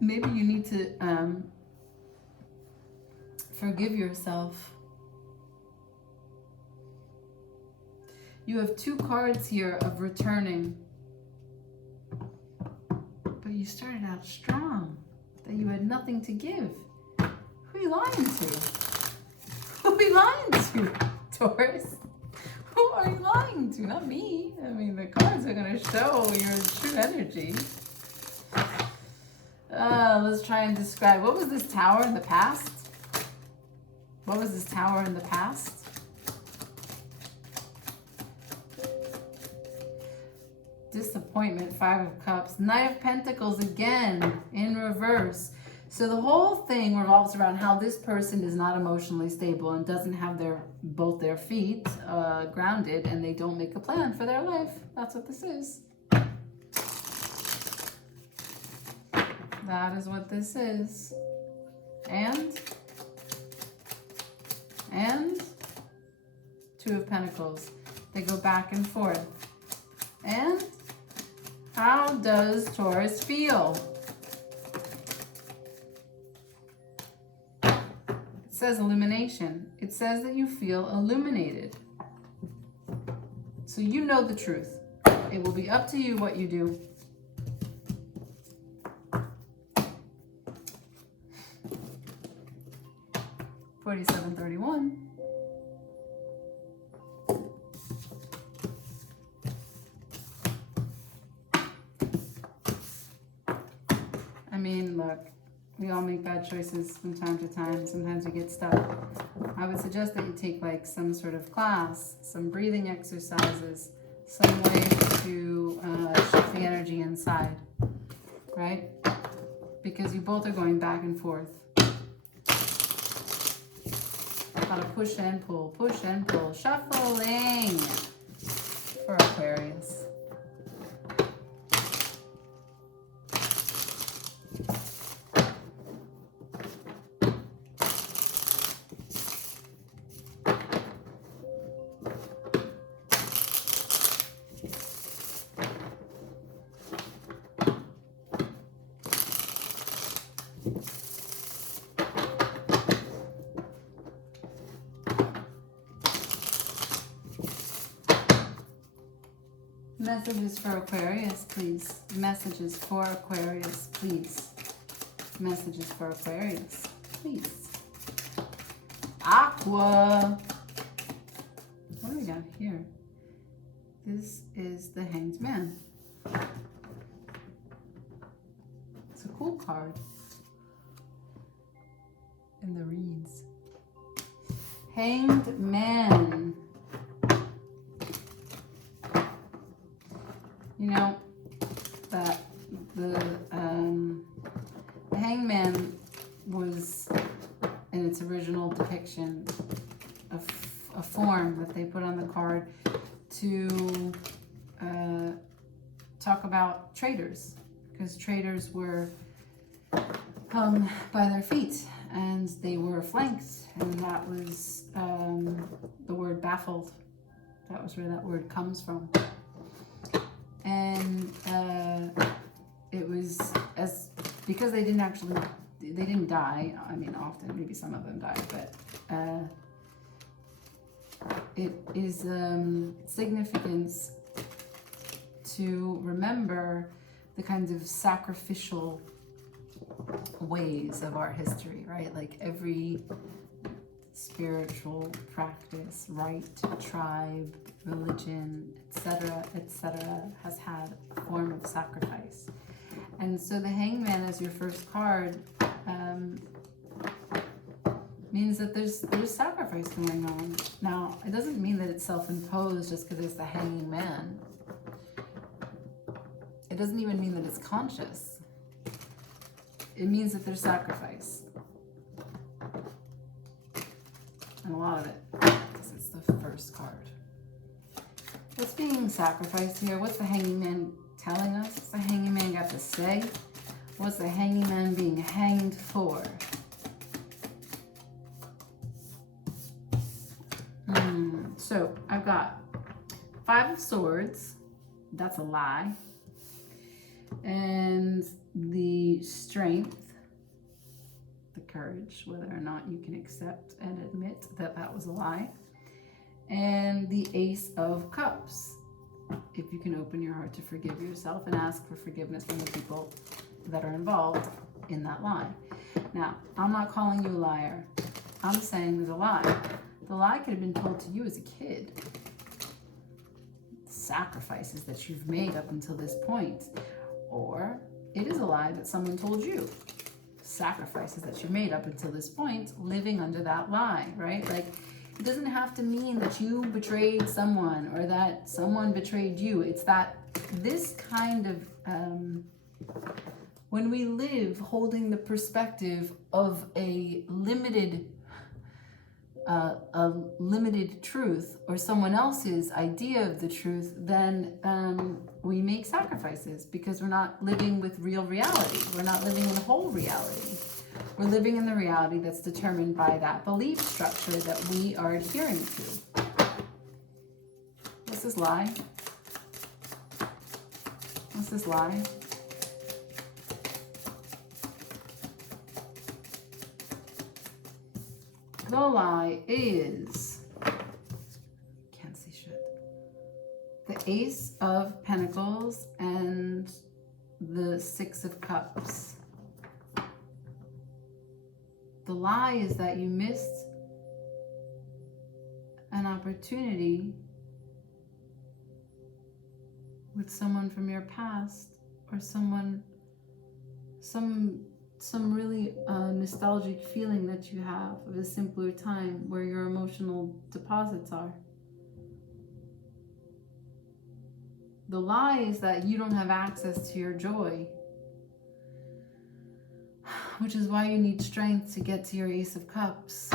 Maybe you need to forgive yourself. You have two cards here of returning. But you started out strong. That you had nothing to give. Who are you lying to? Who are you lying to, Taurus? Who are you lying to? Not me. I mean, the cards are going to show your true energy. Let's try and describe. What was this tower in the past? What was this tower in the past? Disappointment, Five of Cups, Knight of Pentacles again in reverse. So the whole thing revolves around how this person is not emotionally stable and doesn't have both their feet grounded, and they don't make a plan for their life. That's what this is. That is what this is. And Two of Pentacles. They go back and forth. And how does Taurus feel? It says illumination. It says that you feel illuminated. So you know the truth. It will be up to you what you do. $47.31. I mean, look, we all make bad choices from time to time. Sometimes we get stuck. I would suggest that you take like some sort of class, some breathing exercises, some way to shift the energy inside, right? Because you both are going back and forth. How to push and pull, shuffling for Aquarius. Messages for Aquarius, please. Messages for Aquarius, please. Messages for Aquarius, please. Aqua. What do we got here? This is the Hanged Man. It's a cool card. In the reeds. Hanged Man. You know, that the Hangman was, in its original depiction, a form that they put on the card to talk about traitors, because traitors were hung by their feet and they were flanked, and that was the word baffled. That was where that word comes from. And it was because they didn't die. I mean, often, maybe some of them died, but it is significance to remember the kinds of sacrificial ways of our history, right? Like every spiritual practice, rite, tribe, religion, etc., has had a form of sacrifice. And so the Hangman as your first card means that there's sacrifice going on. Now, it doesn't mean that it's self-imposed just because it's the Hanging Man. It doesn't even mean that it's conscious. It means that there's sacrifice. And a lot of it, because it's the first card. What's being sacrificed here? What's the Hanging Man telling us? What's the Hanging Man got to say? What's the Hanging Man being hanged for? So I've got 5 of Swords. That's a lie. And the Strength, the courage, whether or not you can accept and admit that that was a lie. And the Ace of Cups, if you can open your heart to forgive yourself and ask for forgiveness from the people that are involved in that lie. Now, I'm not calling you a liar. I'm saying there's a lie. The lie could have been told to you as a kid. Sacrifices that you've made up until this point. Or it is a lie that someone told you. Sacrifices that you made up until this point, living under that lie, right? Like, it doesn't have to mean that you betrayed someone or that someone betrayed you. It's that this kind of, when we live holding the perspective of a limited truth or someone else's idea of the truth, then we make sacrifices because we're not living with real reality. We're not living in whole reality. We're living in the reality that's determined by that belief structure that we are adhering to. What's this lie? What's this lie? The lie is, can't see shit, the Ace of Pentacles and the 6 of Cups. The lie is that you missed an opportunity with someone from your past or someone, some really nostalgic feeling that you have of a simpler time where your emotional deposits are. The lie is that you don't have access to your joy, which is why you need strength to get to your Ace of Cups,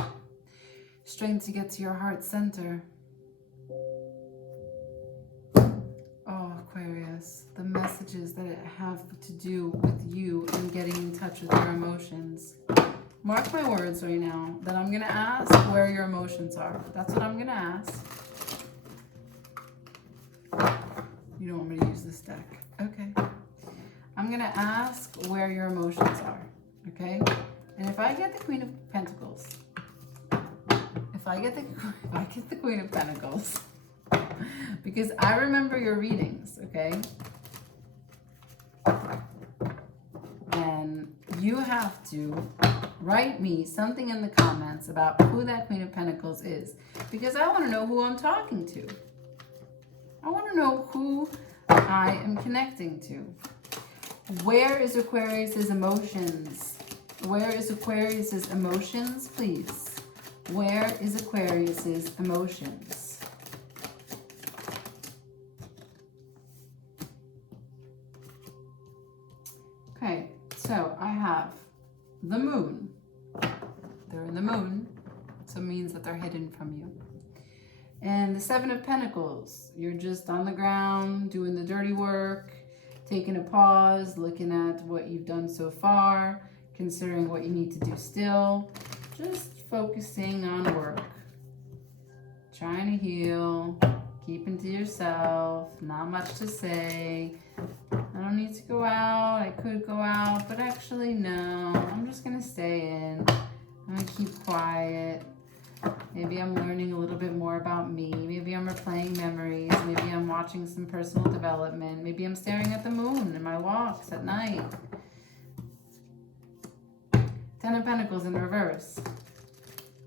strength to get to your heart center. Oh, Aquarius, the messages that it have to do with you and getting in touch with your emotions. Mark my words right now that I'm going to ask where your emotions are. That's what I'm going to ask. You don't want me to use this deck. Okay. I'm going to ask where your emotions are. Okay? And if I get the Queen of Pentacles, if I get the Queen of Pentacles, because I remember your readings, okay? And you have to write me something in the comments about who that Queen of Pentacles is, because I want to know who I'm talking to. I want to know who I am connecting to. Where is Aquarius's emotions? Where is Aquarius's emotions, please? Where is Aquarius's emotions? Okay, so I have the Moon. They're in the Moon, so it means that they're hidden from you. And the 7 of Pentacles, you're just on the ground, doing the dirty work, taking a pause, looking at what you've done so far, considering what you need to do still, just focusing on work, trying to heal, keeping to yourself, not much to say. I don't need to go out, I could go out, but actually no, I'm just gonna stay in, I'm gonna keep quiet. Maybe I'm learning a little bit more about me. Maybe I'm replaying memories. Maybe I'm watching some personal development. Maybe I'm staring at the moon in my walks at night. Ten of Pentacles in reverse.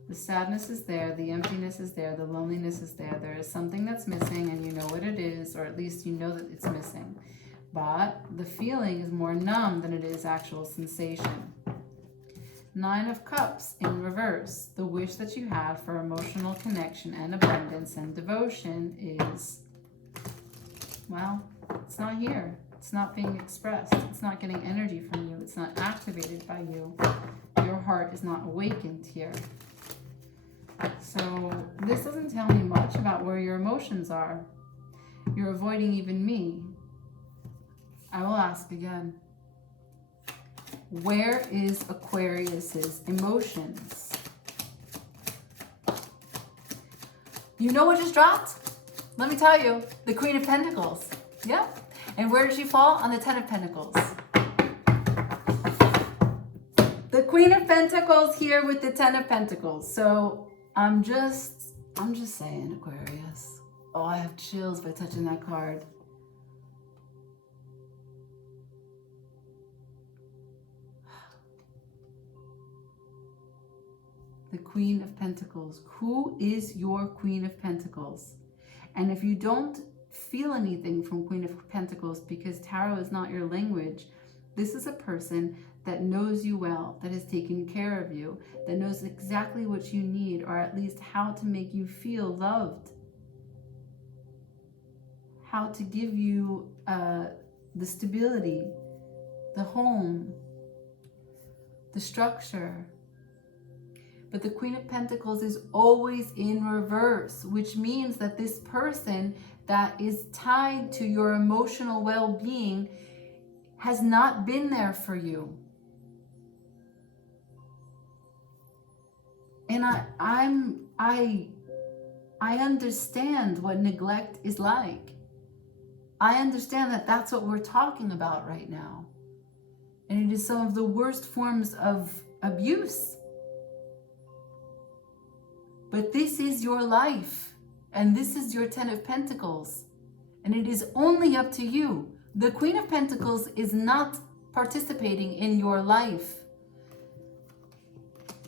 The sadness is there. The emptiness is there. The loneliness is there. There is something that's missing and you know what it is, or at least you know that it's missing. But the feeling is more numb than it is actual sensation. Nine of Cups in reverse. The wish that you had for emotional connection and abundance and devotion is, well, it's not here. It's not being expressed. It's not getting energy from you. It's not activated by you. Your heart is not awakened here. So this doesn't tell me much about where your emotions are. You're avoiding even me. I will ask again. Where is Aquarius's emotions? You know what just dropped? Let me tell you, the Queen of Pentacles. Yep. And where did she fall? On the Ten of Pentacles. The Queen of Pentacles here with the Ten of Pentacles. So I'm just saying, Aquarius. Oh, I have chills by touching that card. The Queen of Pentacles. Who is your Queen of Pentacles? And if you don't feel anything from Queen of Pentacles because tarot is not your language, this is a person that knows you well, that has taken care of you, that knows exactly what you need, or at least how to make you feel loved, how to give you the stability, the home, the structure. But the Queen of Pentacles is always in reverse, which means that this person that is tied to your emotional well-being has not been there for you. And I understand what neglect is like. I understand that that's what we're talking about right now. And it is some of the worst forms of abuse. But this is your life, and this is your Ten of Pentacles, and it is only up to you. The Queen of Pentacles is not participating in your life.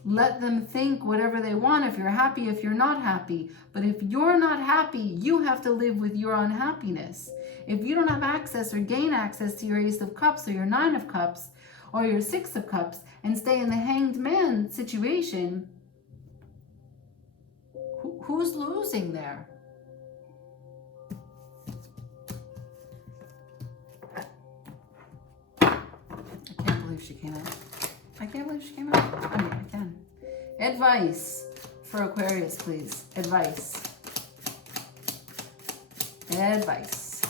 Let them think whatever they want, if you're happy, if you're not happy. But if you're not happy, you have to live with your unhappiness. If you don't have access or gain access to your Ace of Cups or your Nine of Cups or your Six of Cups and stay in the Hanged Man situation, who's losing there? I can't believe she came out. I can't believe she came out. I mean, I can. Advice for Aquarius, please. Advice. Advice.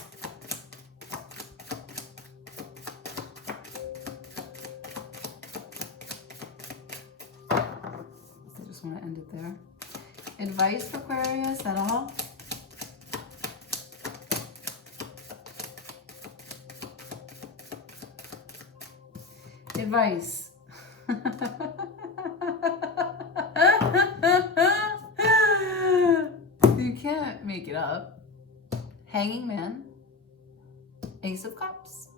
I just want to end it there. Advice for Aquarius, is that all? Advice. You can't make it up. Hanging Man, Ace of Cups.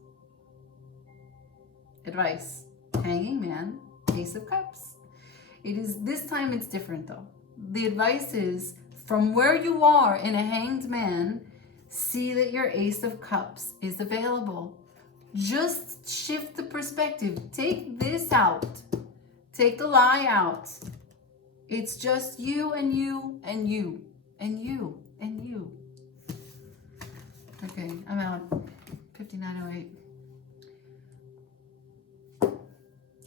Advice. Hanging Man, Ace of Cups. It is, this time it's different though. The advice is, from where you are in a Hanged Man, see that your Ace of Cups is available. Just shift the perspective. Take this out. Take the lie out. It's just you and you and you and you and you. Okay, I'm out. 59:08.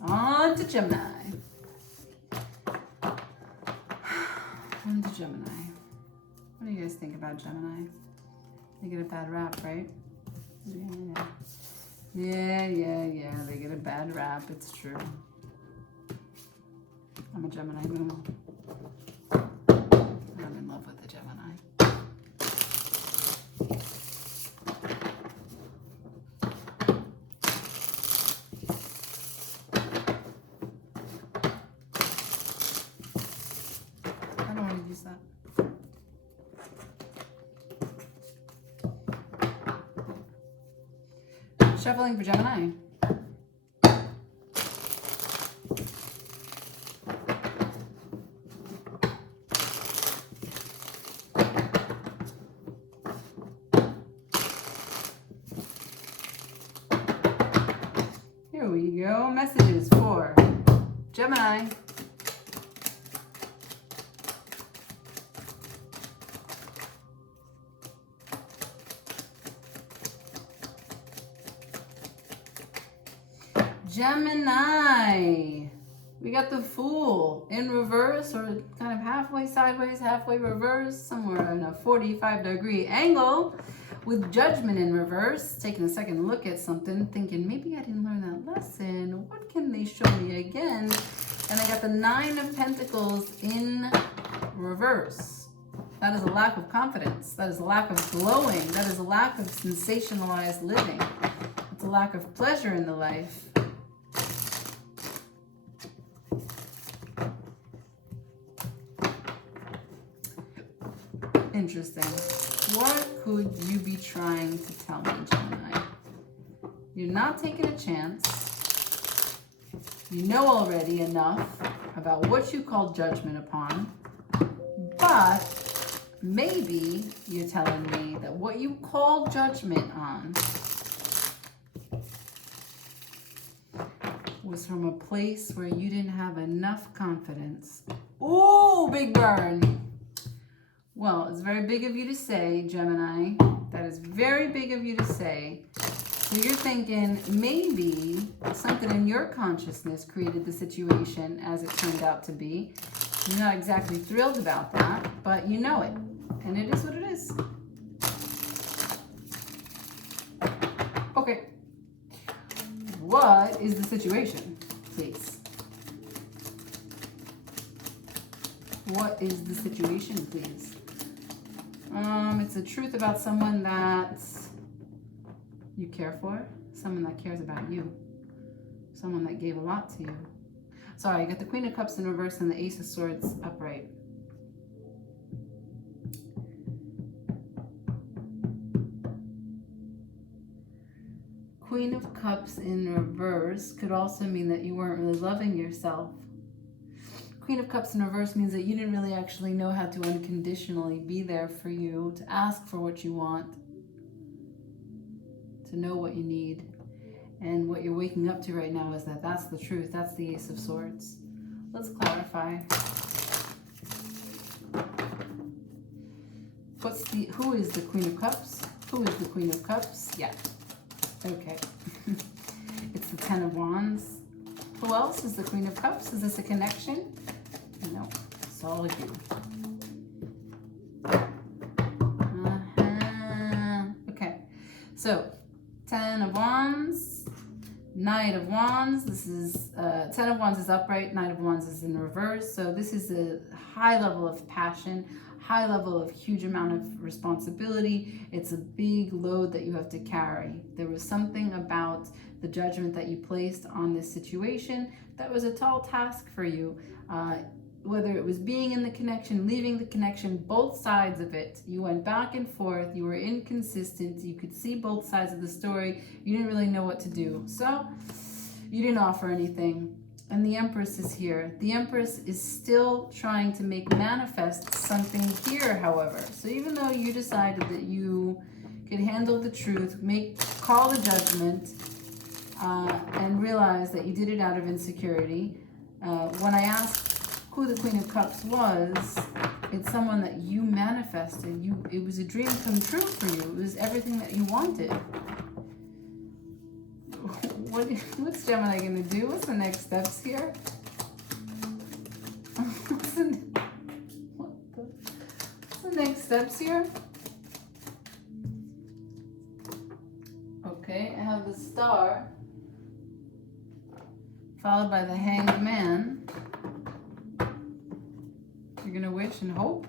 On to Gemini. On to Gemini. What do you guys think about Gemini? They get a bad rap, right? Yeah. They get a bad rap. It's true. I'm a Gemini moon. I'm in love with the Gemini. I don't want to Shuffling for Gemini. Here we go. Messages for Gemini. Gemini, we got the Fool in reverse, or kind of halfway sideways, halfway reverse, somewhere in a 45-degree angle, with Judgment in reverse. Taking a second look at something, thinking maybe I didn't learn that lesson. What can they show me again? And I got the Nine of Pentacles in reverse. That is a lack of confidence. That is a lack of glowing. That is a lack of sensationalized living. It's a lack of pleasure in the life. Interesting. What could you be trying to tell me, Gemini? You're not taking a chance. You know already enough about what you call judgment upon, but maybe you're telling me that what you call judgment on was from a place where you didn't have enough confidence. Ooh, big burn. Well, it's very big of you to say, Gemini. That is very big of you to say. So you're thinking maybe something in your consciousness created the situation as it turned out to be. You're not exactly thrilled about that, but you know it. And it is what it is. Okay. What is the situation, please? What is the situation, please? It's a truth about someone that you care for, someone that cares about you, someone that gave a lot to you. Sorry, I got the Queen of Cups in reverse and the Ace of Swords upright. Queen of Cups in reverse could also mean that you weren't really loving yourself. Queen of Cups in reverse means that you didn't really actually know how to unconditionally be there for you, to ask for what you want, to know what you need. And what you're waking up to right now is that that's the truth. That's the Ace of Swords. Let's clarify. Who is the Queen of Cups? Who is the Queen of Cups? Yeah. Okay. It's the Ten of Wands. Who else is the Queen of Cups? Is this a connection? No, it's all of you. Okay, so Ten of Wands, Knight of Wands. This is Ten of Wands is upright, Knight of Wands is in reverse. So this is a high level of passion, high level of huge amount of responsibility. It's a big load that you have to carry. There was something about the judgment that you placed on this situation that was a tall task for you. Whether it was being in the connection, leaving the connection, both sides of it. You went back and forth. You were inconsistent. You could see both sides of the story. You didn't really know what to do. So you didn't offer anything. And the Empress is here. The Empress is still trying to make manifest something here, however. So even though you decided that you could handle the truth, call the judgment, and realize that you did it out of insecurity, when I asked who the Queen of Cups was, it's someone that you manifested. It was a dream come true for you. It was everything that you wanted. What's Gemini going to do? What's the next steps here? What's the next steps here? Okay, I have the Star, followed by the Hanged Man. You're going to wish and hope?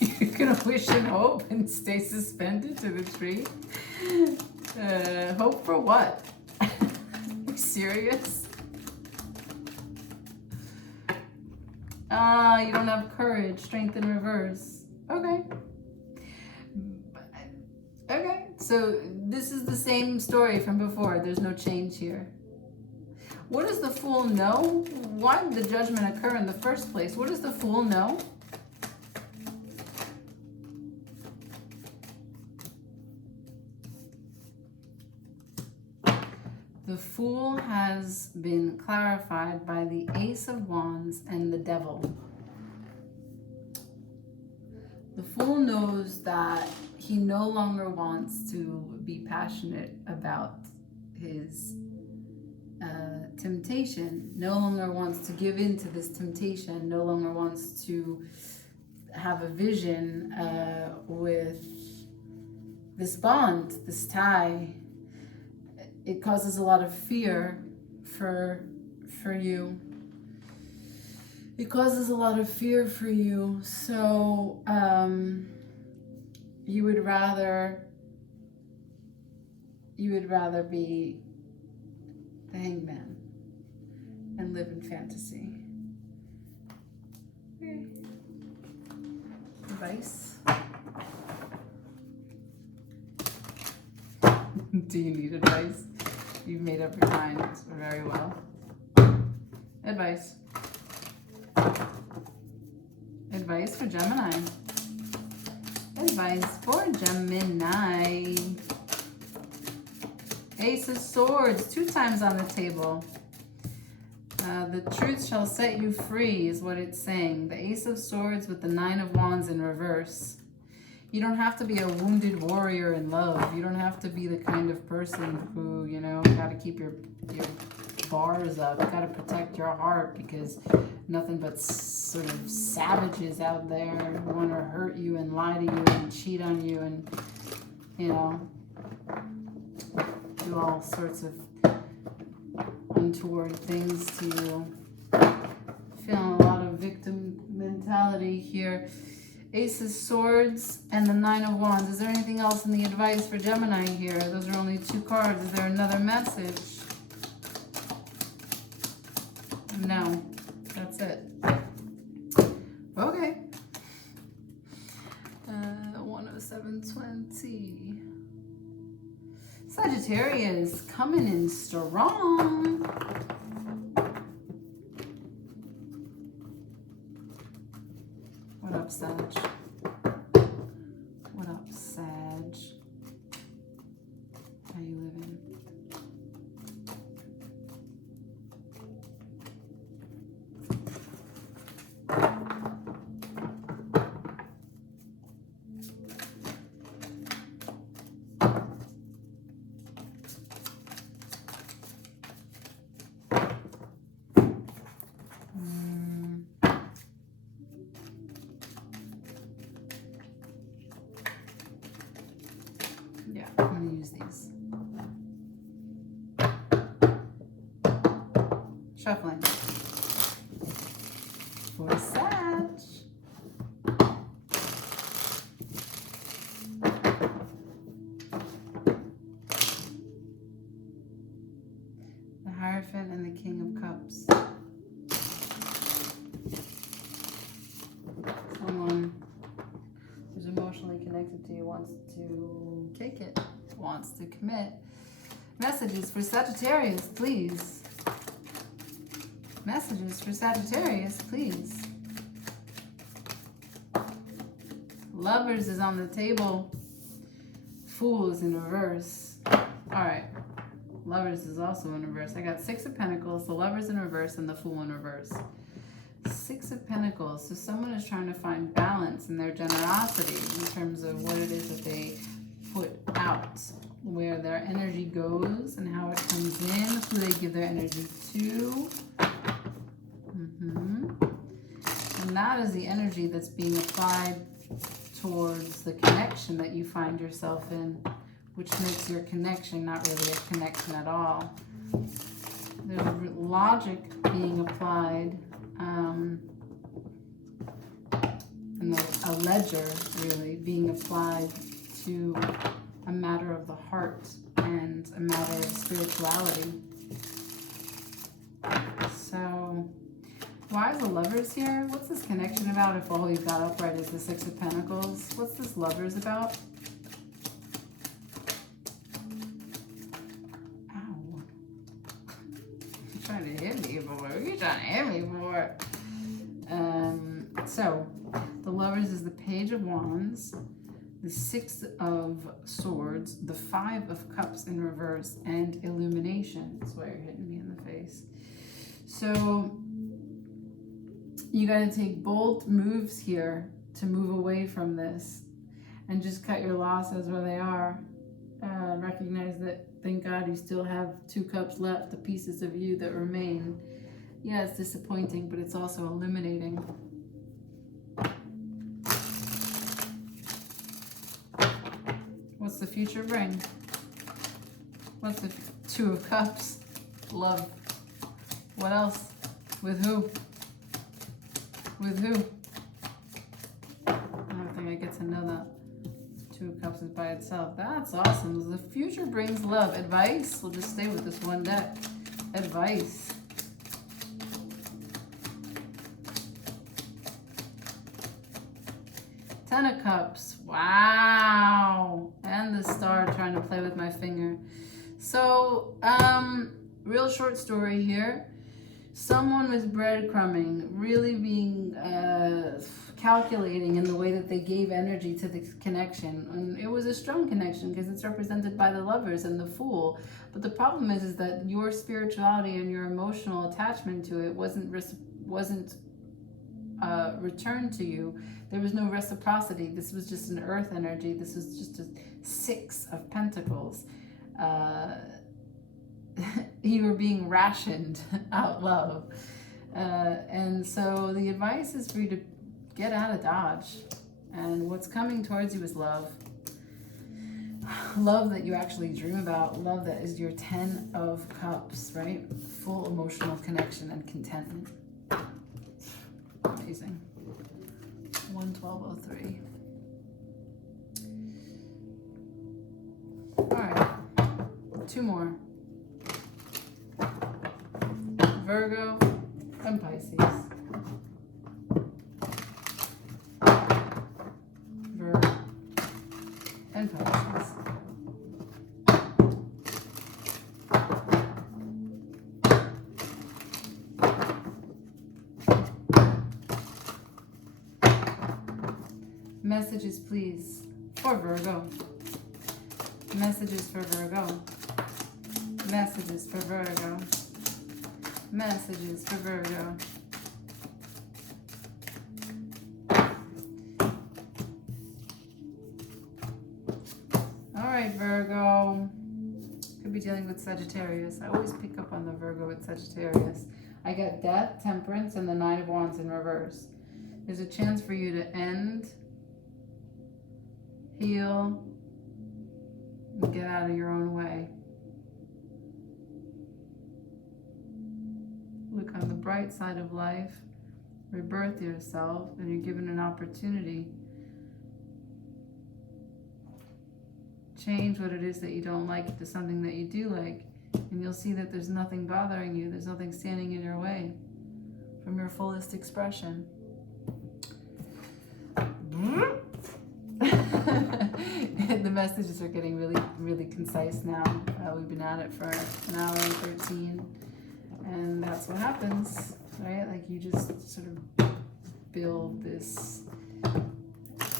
You're going to wish and hope and stay suspended to the tree? Hope for what? Are you serious? You don't have courage. Strength in reverse. Okay. Okay. So This is the same story from before. There's no change here. What does the Fool know? Why did the judgment occur in the first place? What does the Fool know? The Fool has been clarified by the Ace of Wands and the Devil. The Fool knows that he no longer wants to be passionate about his temptation, no longer wants to give in to this temptation, no longer wants to have a vision with this bond, this tie. It causes a lot of fear for you. It causes a lot of fear for you. So you would rather be the Hangman and live in fantasy. Okay. Advice? Do you need advice? You've made up your mind very well. Advice. Advice for Gemini. Advice for Gemini. Ace of Swords, 2 times on the table. The truth shall set you free is what it's saying. The Ace of Swords with the 9 of Wands in reverse. You don't have to be a wounded warrior in love. You don't have to be the kind of person who, you know, got to keep your bars up. You got to protect your heart because nothing but sort of savages out there who want to hurt you and lie to you and cheat on you and, you know, do all sorts of untoward things to you. Feeling a lot of victim mentality here. Ace of Swords and the 9 of Wands. Is there anything else in the advice for Gemini here? Those are only 2 cards. Is there another message? No. That's it. Okay. 10720. Sagittarius coming in strong. What up, Sag? What up, Sag? How you living? Yeah, I'm going to use these. Shuffling. For Sag. The Hierophant and the King of Cups. Someone who's emotionally connected to you wants to take it, wants to commit. Messages for Sagittarius, please. Messages for Sagittarius, please. Lovers is on the table. Fool is in reverse. Alright. Lovers is also in reverse. I got 6 of Pentacles, the Lovers in reverse, and the Fool in reverse. 6 of Pentacles. So someone is trying to find balance in their generosity in terms of what it is that they put out, where their energy goes and how it comes in, who they give their energy to. And that is the energy that's being applied towards the connection that you find yourself in, which makes your connection not really a connection at all. There's logic being applied, and a ledger really being applied to a matter of the heart and a matter of spirituality. So why are the Lovers here? What's this connection about if all you've got upright is the 6 of Pentacles? What's this Lovers about? Wait for it. So, the Lovers is the Page of Wands, the Six of Swords, the Five of Cups in reverse, and Illumination. That's why you're hitting me in the face. So, you got to take bold moves here to move away from this and just cut your losses where they are. Recognize that, thank God, you still have 2 cups left, the pieces of you that remain. Yeah, it's disappointing, but it's also illuminating. What's the future bring? What's the 2 of Cups? Love. What else? With who? With who? I don't think I get to know that. 2 of Cups is by itself. That's awesome. The future brings love. Advice? We'll just stay with this one deck. Advice. Ten of Cups. Wow. And the star trying to play with my finger. So, real short story here. Someone was breadcrumbing, really being calculating in the way that they gave energy to the connection. And it was a strong connection because it's represented by the Lovers and the Fool. But the problem is that your spirituality and your emotional attachment to it wasn't returned to you. There was no reciprocity. This was just an earth energy. This was just a 6 of Pentacles. You were being rationed out love. And so the advice is for you to get out of Dodge. And what's coming towards you is love. Love that you actually dream about. Love that is your 10 of Cups, right? Full emotional connection and contentment. Amazing. 11203. All right. 2 more. Virgo and Pisces. Virgo and Pisces. Messages, please, for Virgo. Messages for Virgo. Messages for Virgo. Messages for Virgo. All right, Virgo. Could be dealing with Sagittarius. I always pick up on the Virgo with Sagittarius. I got Death, Temperance, and the 9 of Wands in reverse. There's a chance for you to end, heal, and get out of your own way. Look on the bright side of life, rebirth yourself, and you're given an opportunity. Change what it is that you don't like to something that you do like, and you'll see that there's nothing bothering you, there's nothing standing in your way from your fullest expression. The messages are getting really, really concise now. We've been at it for an hour and 13. And that's what happens, right? Like you just sort of build this,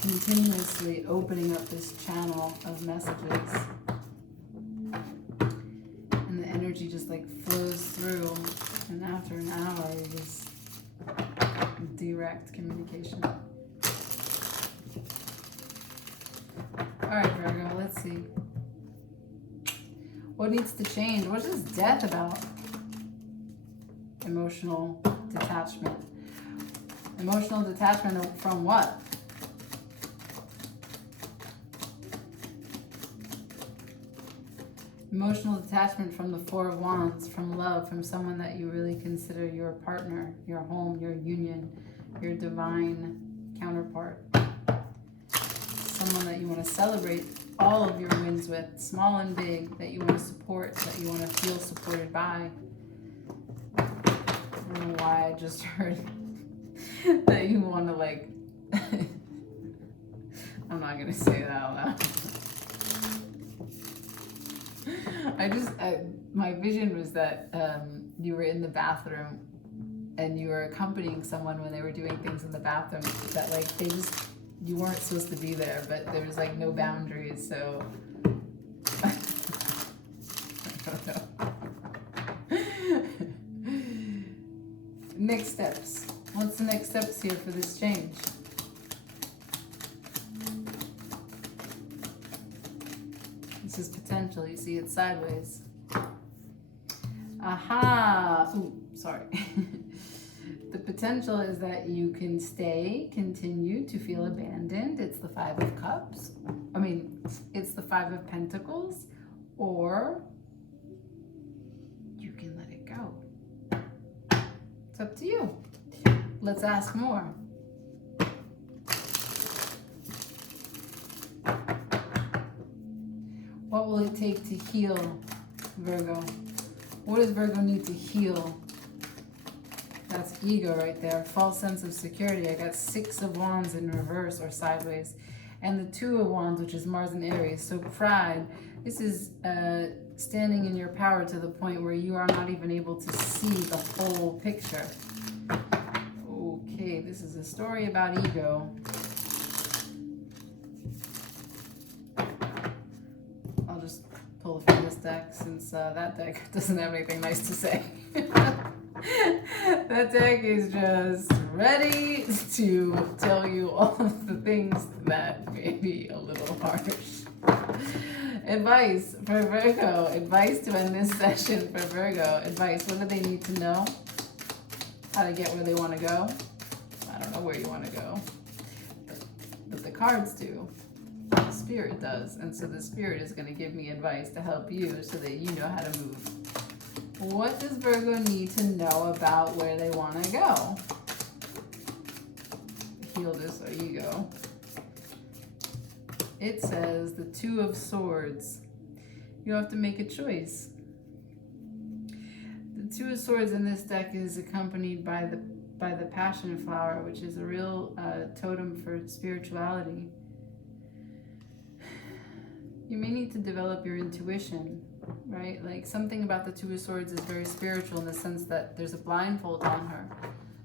continuously opening up this channel of messages. And the energy just like flows through. And after an hour, you just direct communication. All right, Virgo, let's see. What needs to change? What is Death about? Emotional detachment. Emotional detachment from what? Emotional detachment from the 4 of Wands, from love, from someone that you really consider your partner, your home, your union, your divine counterpart. Someone that you want to celebrate all of your wins with, small and big, that you want to support, that you want to feel supported by. I don't know why I just heard that you want to like, I'm not going to say that out loud. My vision was that you were in the bathroom and you were accompanying someone when they were doing things in the bathroom that like you weren't supposed to be there, but there was like no boundaries, so I don't know. Next steps. What's the next steps here for this change? This is potential. You see it sideways. Aha! Ooh, sorry. The potential is that you can continue to feel abandoned. It's the Five of Cups. It's the Five of Pentacles. Or you can let it go. It's up to you. Let's ask more. What will it take to heal, Virgo? What does Virgo need to heal? That's ego right there. False sense of security. I got 6 of Wands in reverse or sideways. And the 2 of Wands, which is Mars and Aries. So pride. This is standing in your power to the point where you are not even able to see the whole picture. Okay, this is a story about ego. I'll just pull from this deck since that deck doesn't have anything nice to say. That deck is just ready to tell you all of the things that may be a little harsh. Advice for Virgo. Advice to end this session for Virgo. Advice. What do they need to know? How to get where they want to go? I don't know where you want to go. But the cards do. The Spirit does. And so the Spirit is going to give me advice to help you so that you know how to move. What does Virgo need to know about where they want to go? Heal this ego. It says the 2 of Swords. You have to make a choice. The 2 of Swords in this deck is accompanied by the Passion Flower, which is a real totem for spirituality. You may need to develop your intuition, right? Like something about the 2 of Swords is very spiritual in the sense that there's a blindfold on her.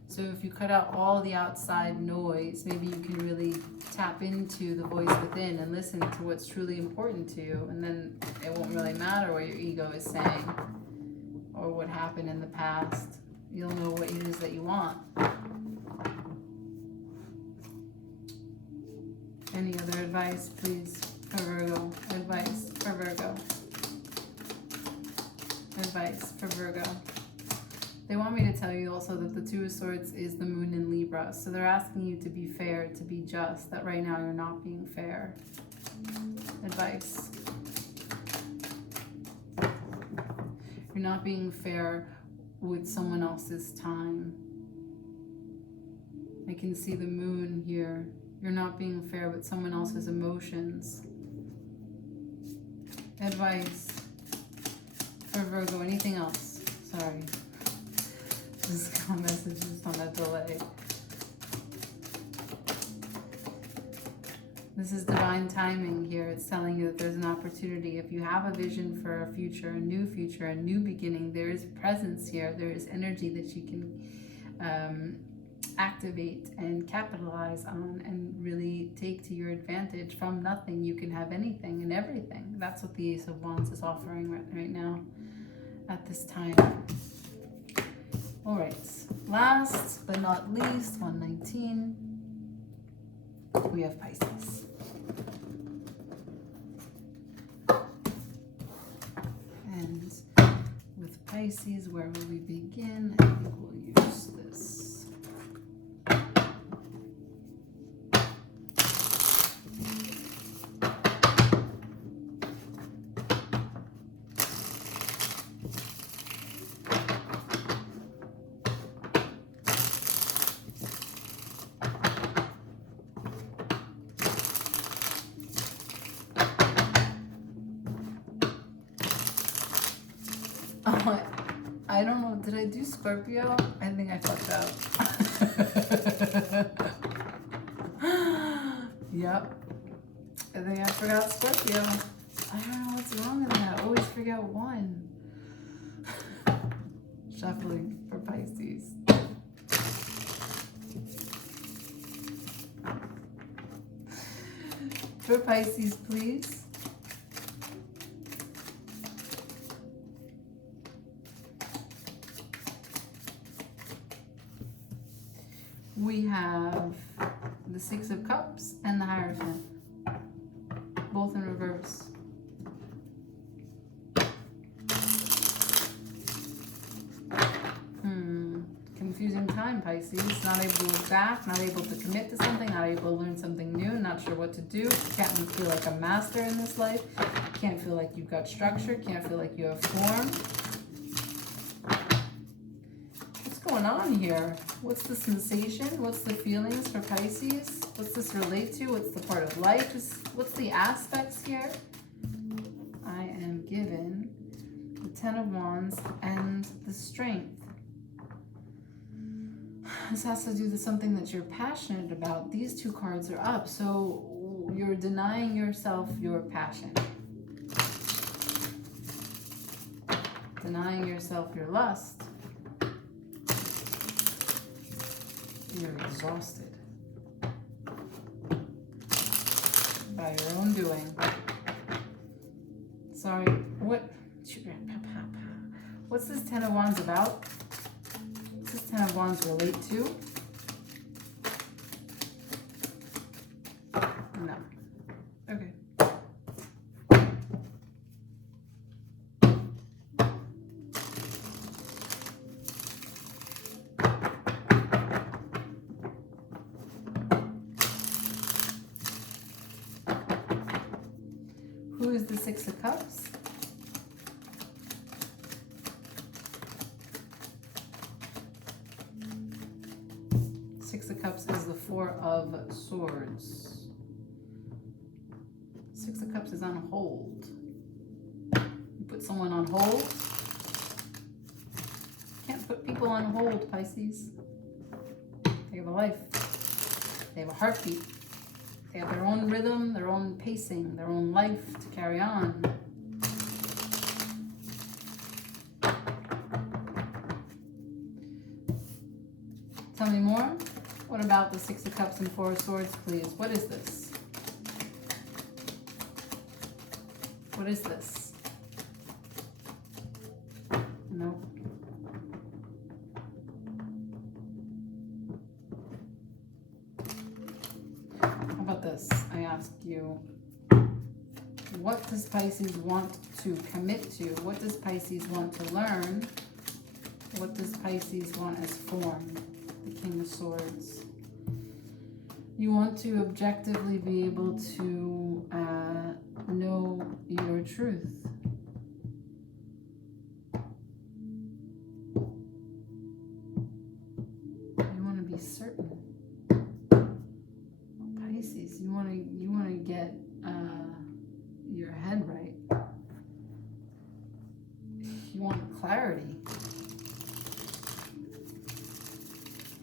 So if you cut out all the outside noise, maybe you can really tap into the voice within and listen to what's truly important to you. And then it won't really matter what your ego is saying or what happened in the past. You'll know what it is that you want. Any other advice, please, for Virgo? Advice for Virgo. Advice for Virgo. They want me to tell you also that the 2 of Swords is the Moon in Libra. So they're asking you to be fair, to be just, that right now you're not being fair. Advice. You're not being fair with someone else's time. I can see the moon here. You're not being fair with someone else's emotions. Advice for Virgo. Anything else? Sorry. Just got messages on a delay. This is divine timing here. It's telling you that there's an opportunity. If you have a vision for a future, a new beginning, there is presence here. There is energy that you can activate and capitalize on and really take to your advantage. From nothing, you can have anything and everything. That's what the Ace of Wands is offering right now at this time. All right, last but not least, 119, we have Pisces. And with Pisces, where will we begin? I think we'll use this. Oh, I don't know. Did I do Scorpio? I think I fucked up. Yep. I think I forgot Scorpio. I don't know what's wrong with that. I always forget one. Shuffling for Pisces. for Pisces, please. We have the Six of Cups and the Hierophant, both in reverse. Confusing time, Pisces. Not able to look back, not able to commit to something, not able to learn something new, not sure what to do. Can't feel like a master in this life. Can't feel like you've got structure. Can't feel like you have form. What's going on here? What's the sensation? What's the feelings for Pisces? What's this relate to? What's the part of life? What's the aspects here? I am given the Ten of Wands and the Strength. This has to do with something that you're passionate about. These two cards are up, so you're denying yourself your passion. Denying yourself your lust. You're exhausted by your own doing. Sorry, what's this Ten of Wands about? What's this Ten of Wands relate to? No. Okay. Who is the Six of Cups? Six of Cups is the Four of Swords. Six of Cups is on hold. You put someone on hold. Can't put people on hold, Pisces. They have a life. They have a heartbeat. They have their own rhythm, their own pacing, their own life to carry on. Tell me more. What about the Six of Cups and Four of Swords, please? What is this? What is this? Nope. How about this? I ask you, what does Pisces want to commit to? What does Pisces want to learn? What does Pisces want as form? The King of Swords. You want to objectively be able to know your truth. You want to be certain. Pisces, you want to get your head right. You want clarity.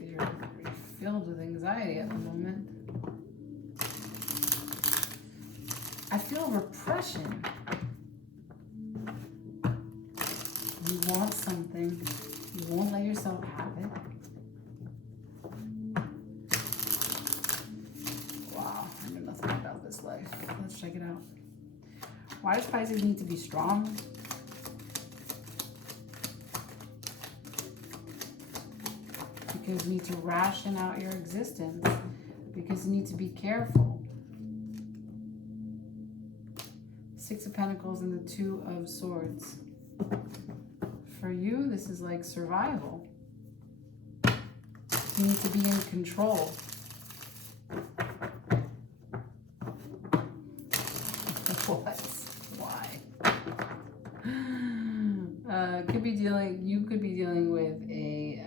You're filled with anxiety at the moment. I feel repression. You want something. You won't let yourself have it. Wow, I know nothing about this life. Let's check it out. Why does Pisces need to be strong? Because you need to ration out your existence. Because you need to be careful. Six of Pentacles and the Two of Swords. For you, this is like survival. You need to be in control. What? Why? You could be dealing with a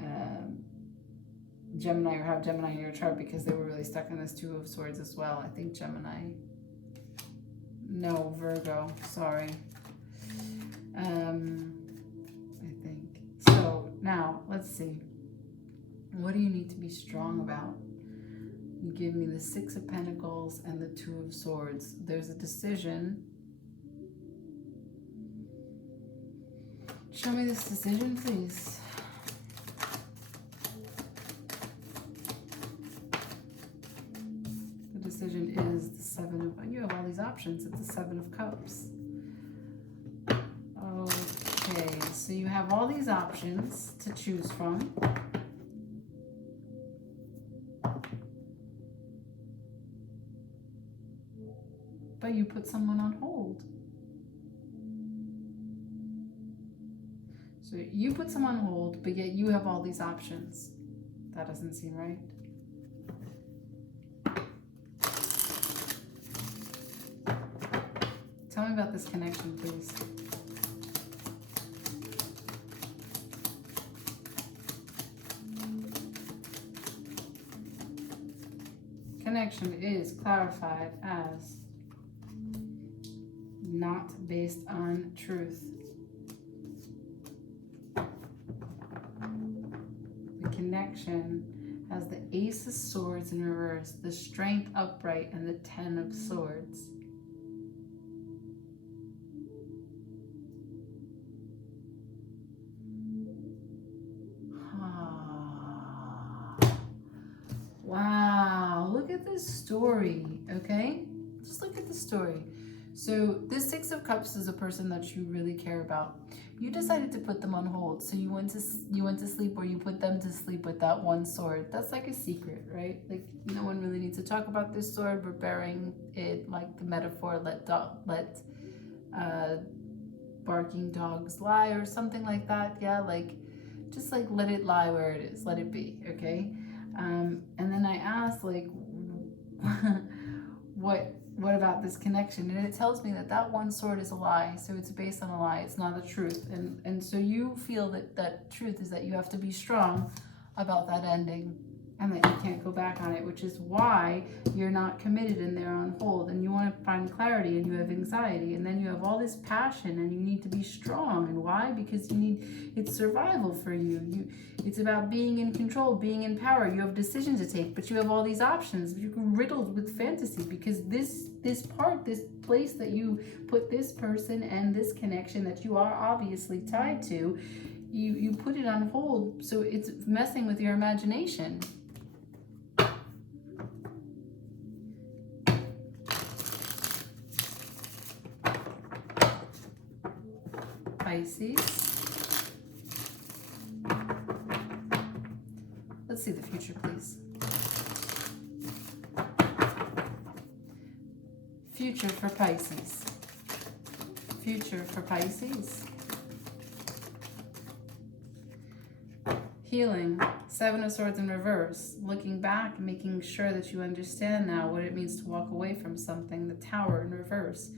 Gemini, or have Gemini in your chart, because they were really stuck in this Two of Swords as well. I think Gemini. No, Virgo. Sorry. I think. So now, let's see. What do you need to be strong about? You give me the Six of Pentacles and the Two of Swords. There's a decision. Show me this decision, please. The decision is the Seven of... You have these options. It's the Seven of Cups. Okay, so you have all these options to choose from. But you put someone on hold. So you put someone on hold, but yet you have all these options. That doesn't seem right. Tell me about this connection, please. Connection is clarified as not based on truth. The connection has the Ace of Swords in reverse, the Strength upright, and the Ten of Swords. Wow, look at this story, okay? Just look at the story. So this Six of Cups is a person that you really care about. You decided to put them on hold. So you went to sleep, or you put them to sleep with that one sword. That's like a secret, right? Like no one really needs to talk about this sword. We're burying it, like the metaphor, let barking dogs lie, or something like that. Yeah, like just like let it lie where it is. Let it be, okay? And then I asked, like, what about this connection? And it tells me that that one sword is a lie. So it's based on a lie. It's not the truth. And so you feel that truth is that you have to be strong about that ending, and that you can't go back on it, which is why you're not committed and they're on hold, and you want to find clarity, and you have anxiety, and then you have all this passion, and you need to be strong. And why? Because it's survival for you. It's about being in control, being in power. You have decisions to take, but you have all these options. You're riddled with fantasy, because this place that you put this person and this connection that you are obviously tied to, you put it on hold, so it's messing with your imagination. Pisces. Let's see the future, please. Future for Pisces. Future for Pisces. Healing. Seven of Swords in reverse. Looking back, making sure that you understand now what it means to walk away from something. The Tower in reverse.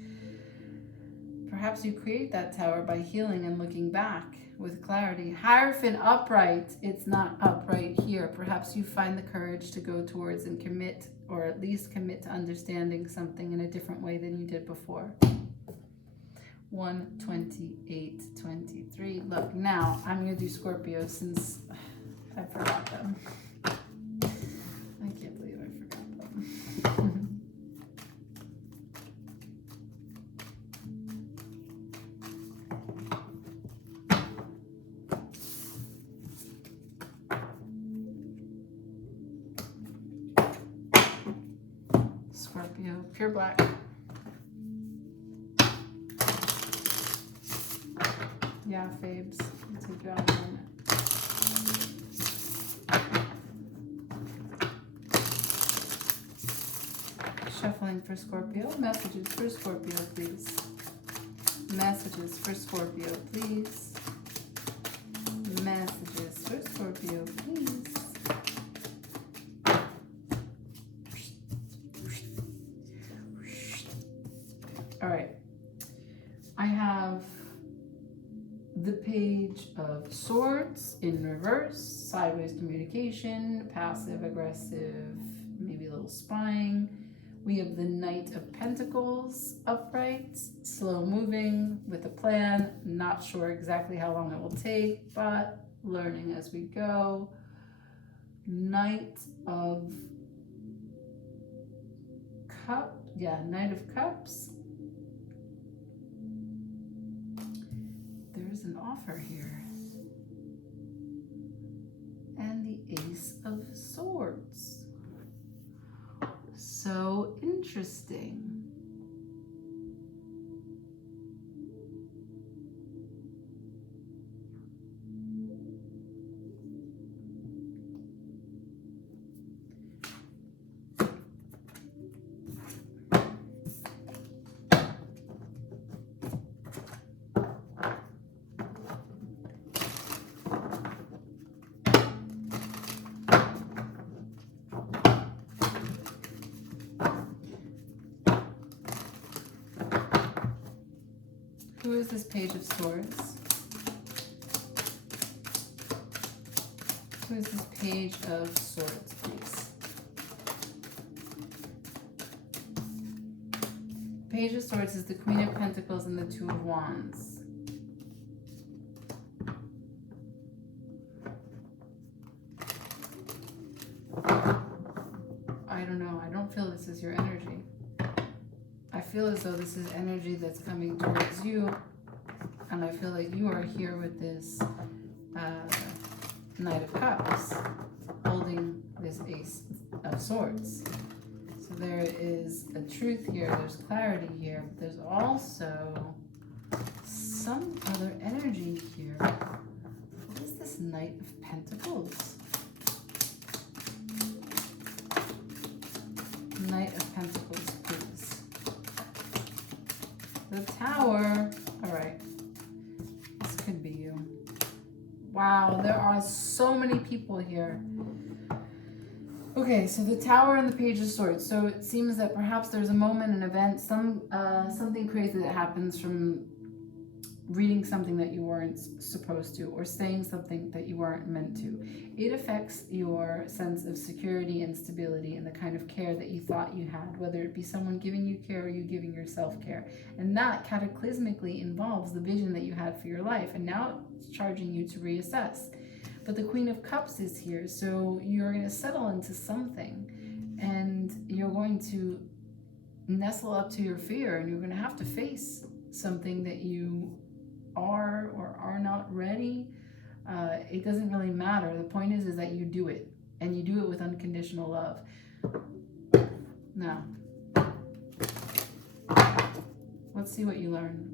Perhaps you create that tower by healing and looking back with clarity. Hierophant upright. It's not upright here. Perhaps you find the courage to go towards and commit, or at least commit to understanding something in a different way than you did before. 128-23. Look, now I'm going to do Scorpio, since I forgot them. I can't believe I forgot them. Scorpio, pure black. Yeah, Fabes. I'll take you out in a minute. Shuffling for Scorpio. Messages for Scorpio, please. Messages for Scorpio, please. Messages for Scorpio, please. All right. I have the Page of Swords in reverse, sideways communication, passive aggressive, maybe a little spying. We have the Knight of Pentacles upright, slow moving with a plan, not sure exactly how long it will take, but learning as we go. Knight of Cups. There's an offer here. And the Ace of Swords. So interesting. this Page of Swords? Who is this Page of Swords, please? Page of Swords is the Queen of Pentacles and the Two of Wands. I don't know. I don't feel this is your energy. I feel as though this is energy that's coming towards you, and I feel like you are here with this Knight of Cups holding this Ace of Swords. So there is a truth here, there's clarity here, but there's also some other energy here. What is this Knight of Pentacles? Knight of Pentacles, please. The Tower. All right. This could be you. Wow, there are so many people here. Okay, so the Tower and the Page of Swords. So it seems that perhaps there's a moment, an event, something crazy that happens from reading something that you weren't supposed to, or saying something that you weren't meant to. It affects your sense of security and stability and the kind of care that you thought you had, whether it be someone giving you care or you giving yourself care. And that cataclysmically involves the vision that you had for your life, and now it's charging you to reassess. But the Queen of Cups is here, so you're going to settle into something, and you're going to nestle up to your fear, and you're going to have to face something that you are or are not ready. It doesn't really matter. The point is that you do it, and you do it with unconditional love. Now, let's see what you learn.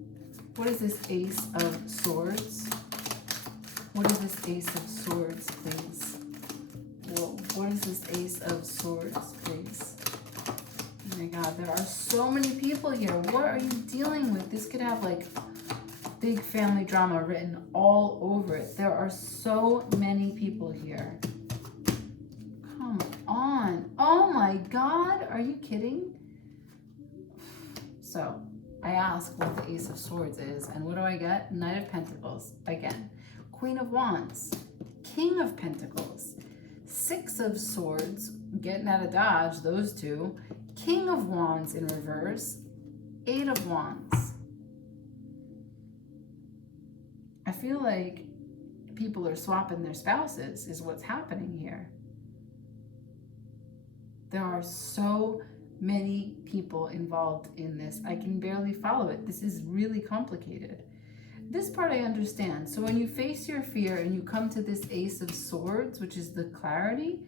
What is this Ace of Swords? What is this Ace of Swords, please? Whoa, what is this Ace of Swords, please? Oh my God, there are so many people here. What are you dealing with? This could have like big family drama written all over it. There are so many people here. Come on. Oh my God, are you kidding? So I ask what the Ace of Swords is, and what do I get? Knight of Pentacles again. Queen of Wands, King of Pentacles, Six of Swords, getting out of dodge, those two, King of Wands in reverse, Eight of Wands. I feel like people are swapping their spouses is what's happening here. There are so many people involved in this. I can barely follow it. This is really complicated. This part I understand. So when you face your fear and you come to this Ace of Swords, which is the clarity,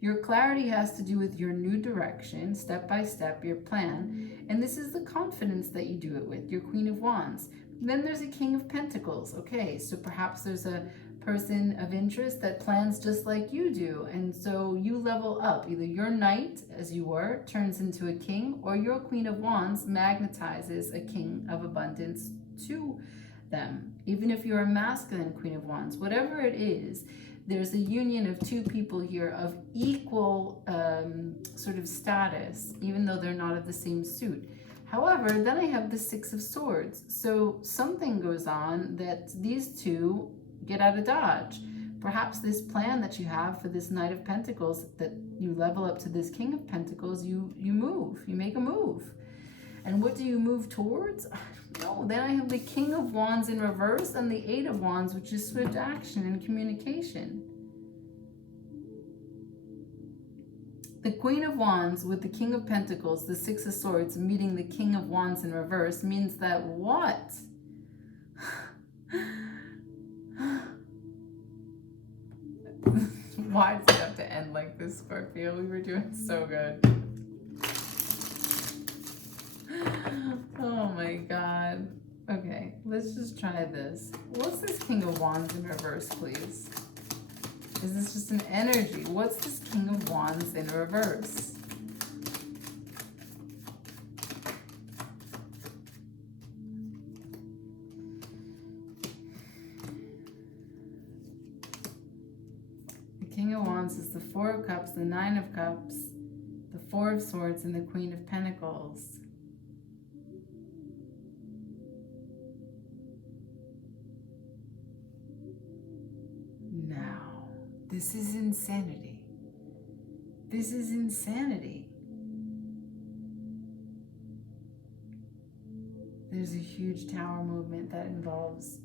your clarity has to do with your new direction, step by step, your plan. And this is the confidence that you do it with, your Queen of Wands. Then there's a King of Pentacles. Okay, so perhaps there's a person of interest that plans just like you do. And so you level up. Either your knight, as you were, turns into a king, or your Queen of Wands magnetizes a king of abundance to them. Even if you're a masculine Queen of Wands, whatever it is, there's a union of two people here of equal sort of status, even though they're not of the same suit. However, then I have the Six of Swords. So something goes on that these two get out of dodge. Perhaps this plan that you have for this Knight of Pentacles, that you level up to this King of Pentacles, you move, you make a move. And what do you move towards? No, then I have the King of Wands in reverse and the Eight of Wands, which is swift action and communication. The Queen of Wands with the King of Pentacles, the Six of Swords, meeting the King of Wands in reverse means that what? Why does it have to end like this, Scorpio? We were doing so good. Oh my God. Okay, let's just try this. What's this King of Wands in reverse, please? Is this just an energy? What's this King of Wands in reverse? The King of Wands is the Four of Cups, the Nine of Cups, the Four of Swords, and the Queen of Pentacles. This is insanity. This is insanity. There's a huge tower movement that involves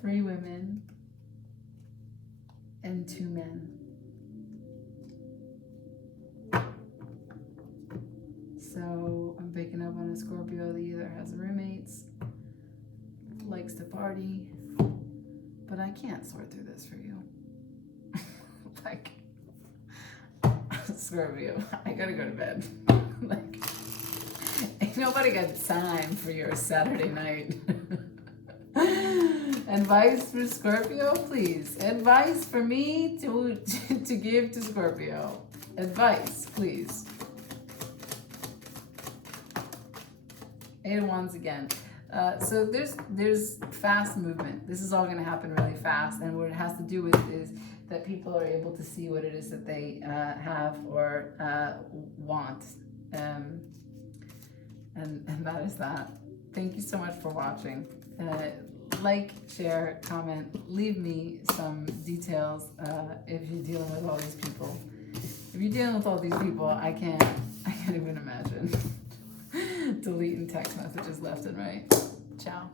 three women and two men. So I'm picking up on a Scorpio that either has roommates, likes to party, but I can't sort through this for you. Like, Scorpio, I gotta go to bed. Like, ain't nobody got time for your Saturday night. Advice for Scorpio, please. Advice for me to give to Scorpio. Advice, please. 8 of Wands again. So there's fast movement. This is all going to happen really fast, and what it has to do with is that people are able to see what it is that they have or want, and that is that. Thank you so much for watching. Like, share, comment, leave me some details if you're dealing with all these people. If you're dealing with all these people, I can't even imagine. Deleting text messages left and right. Ciao.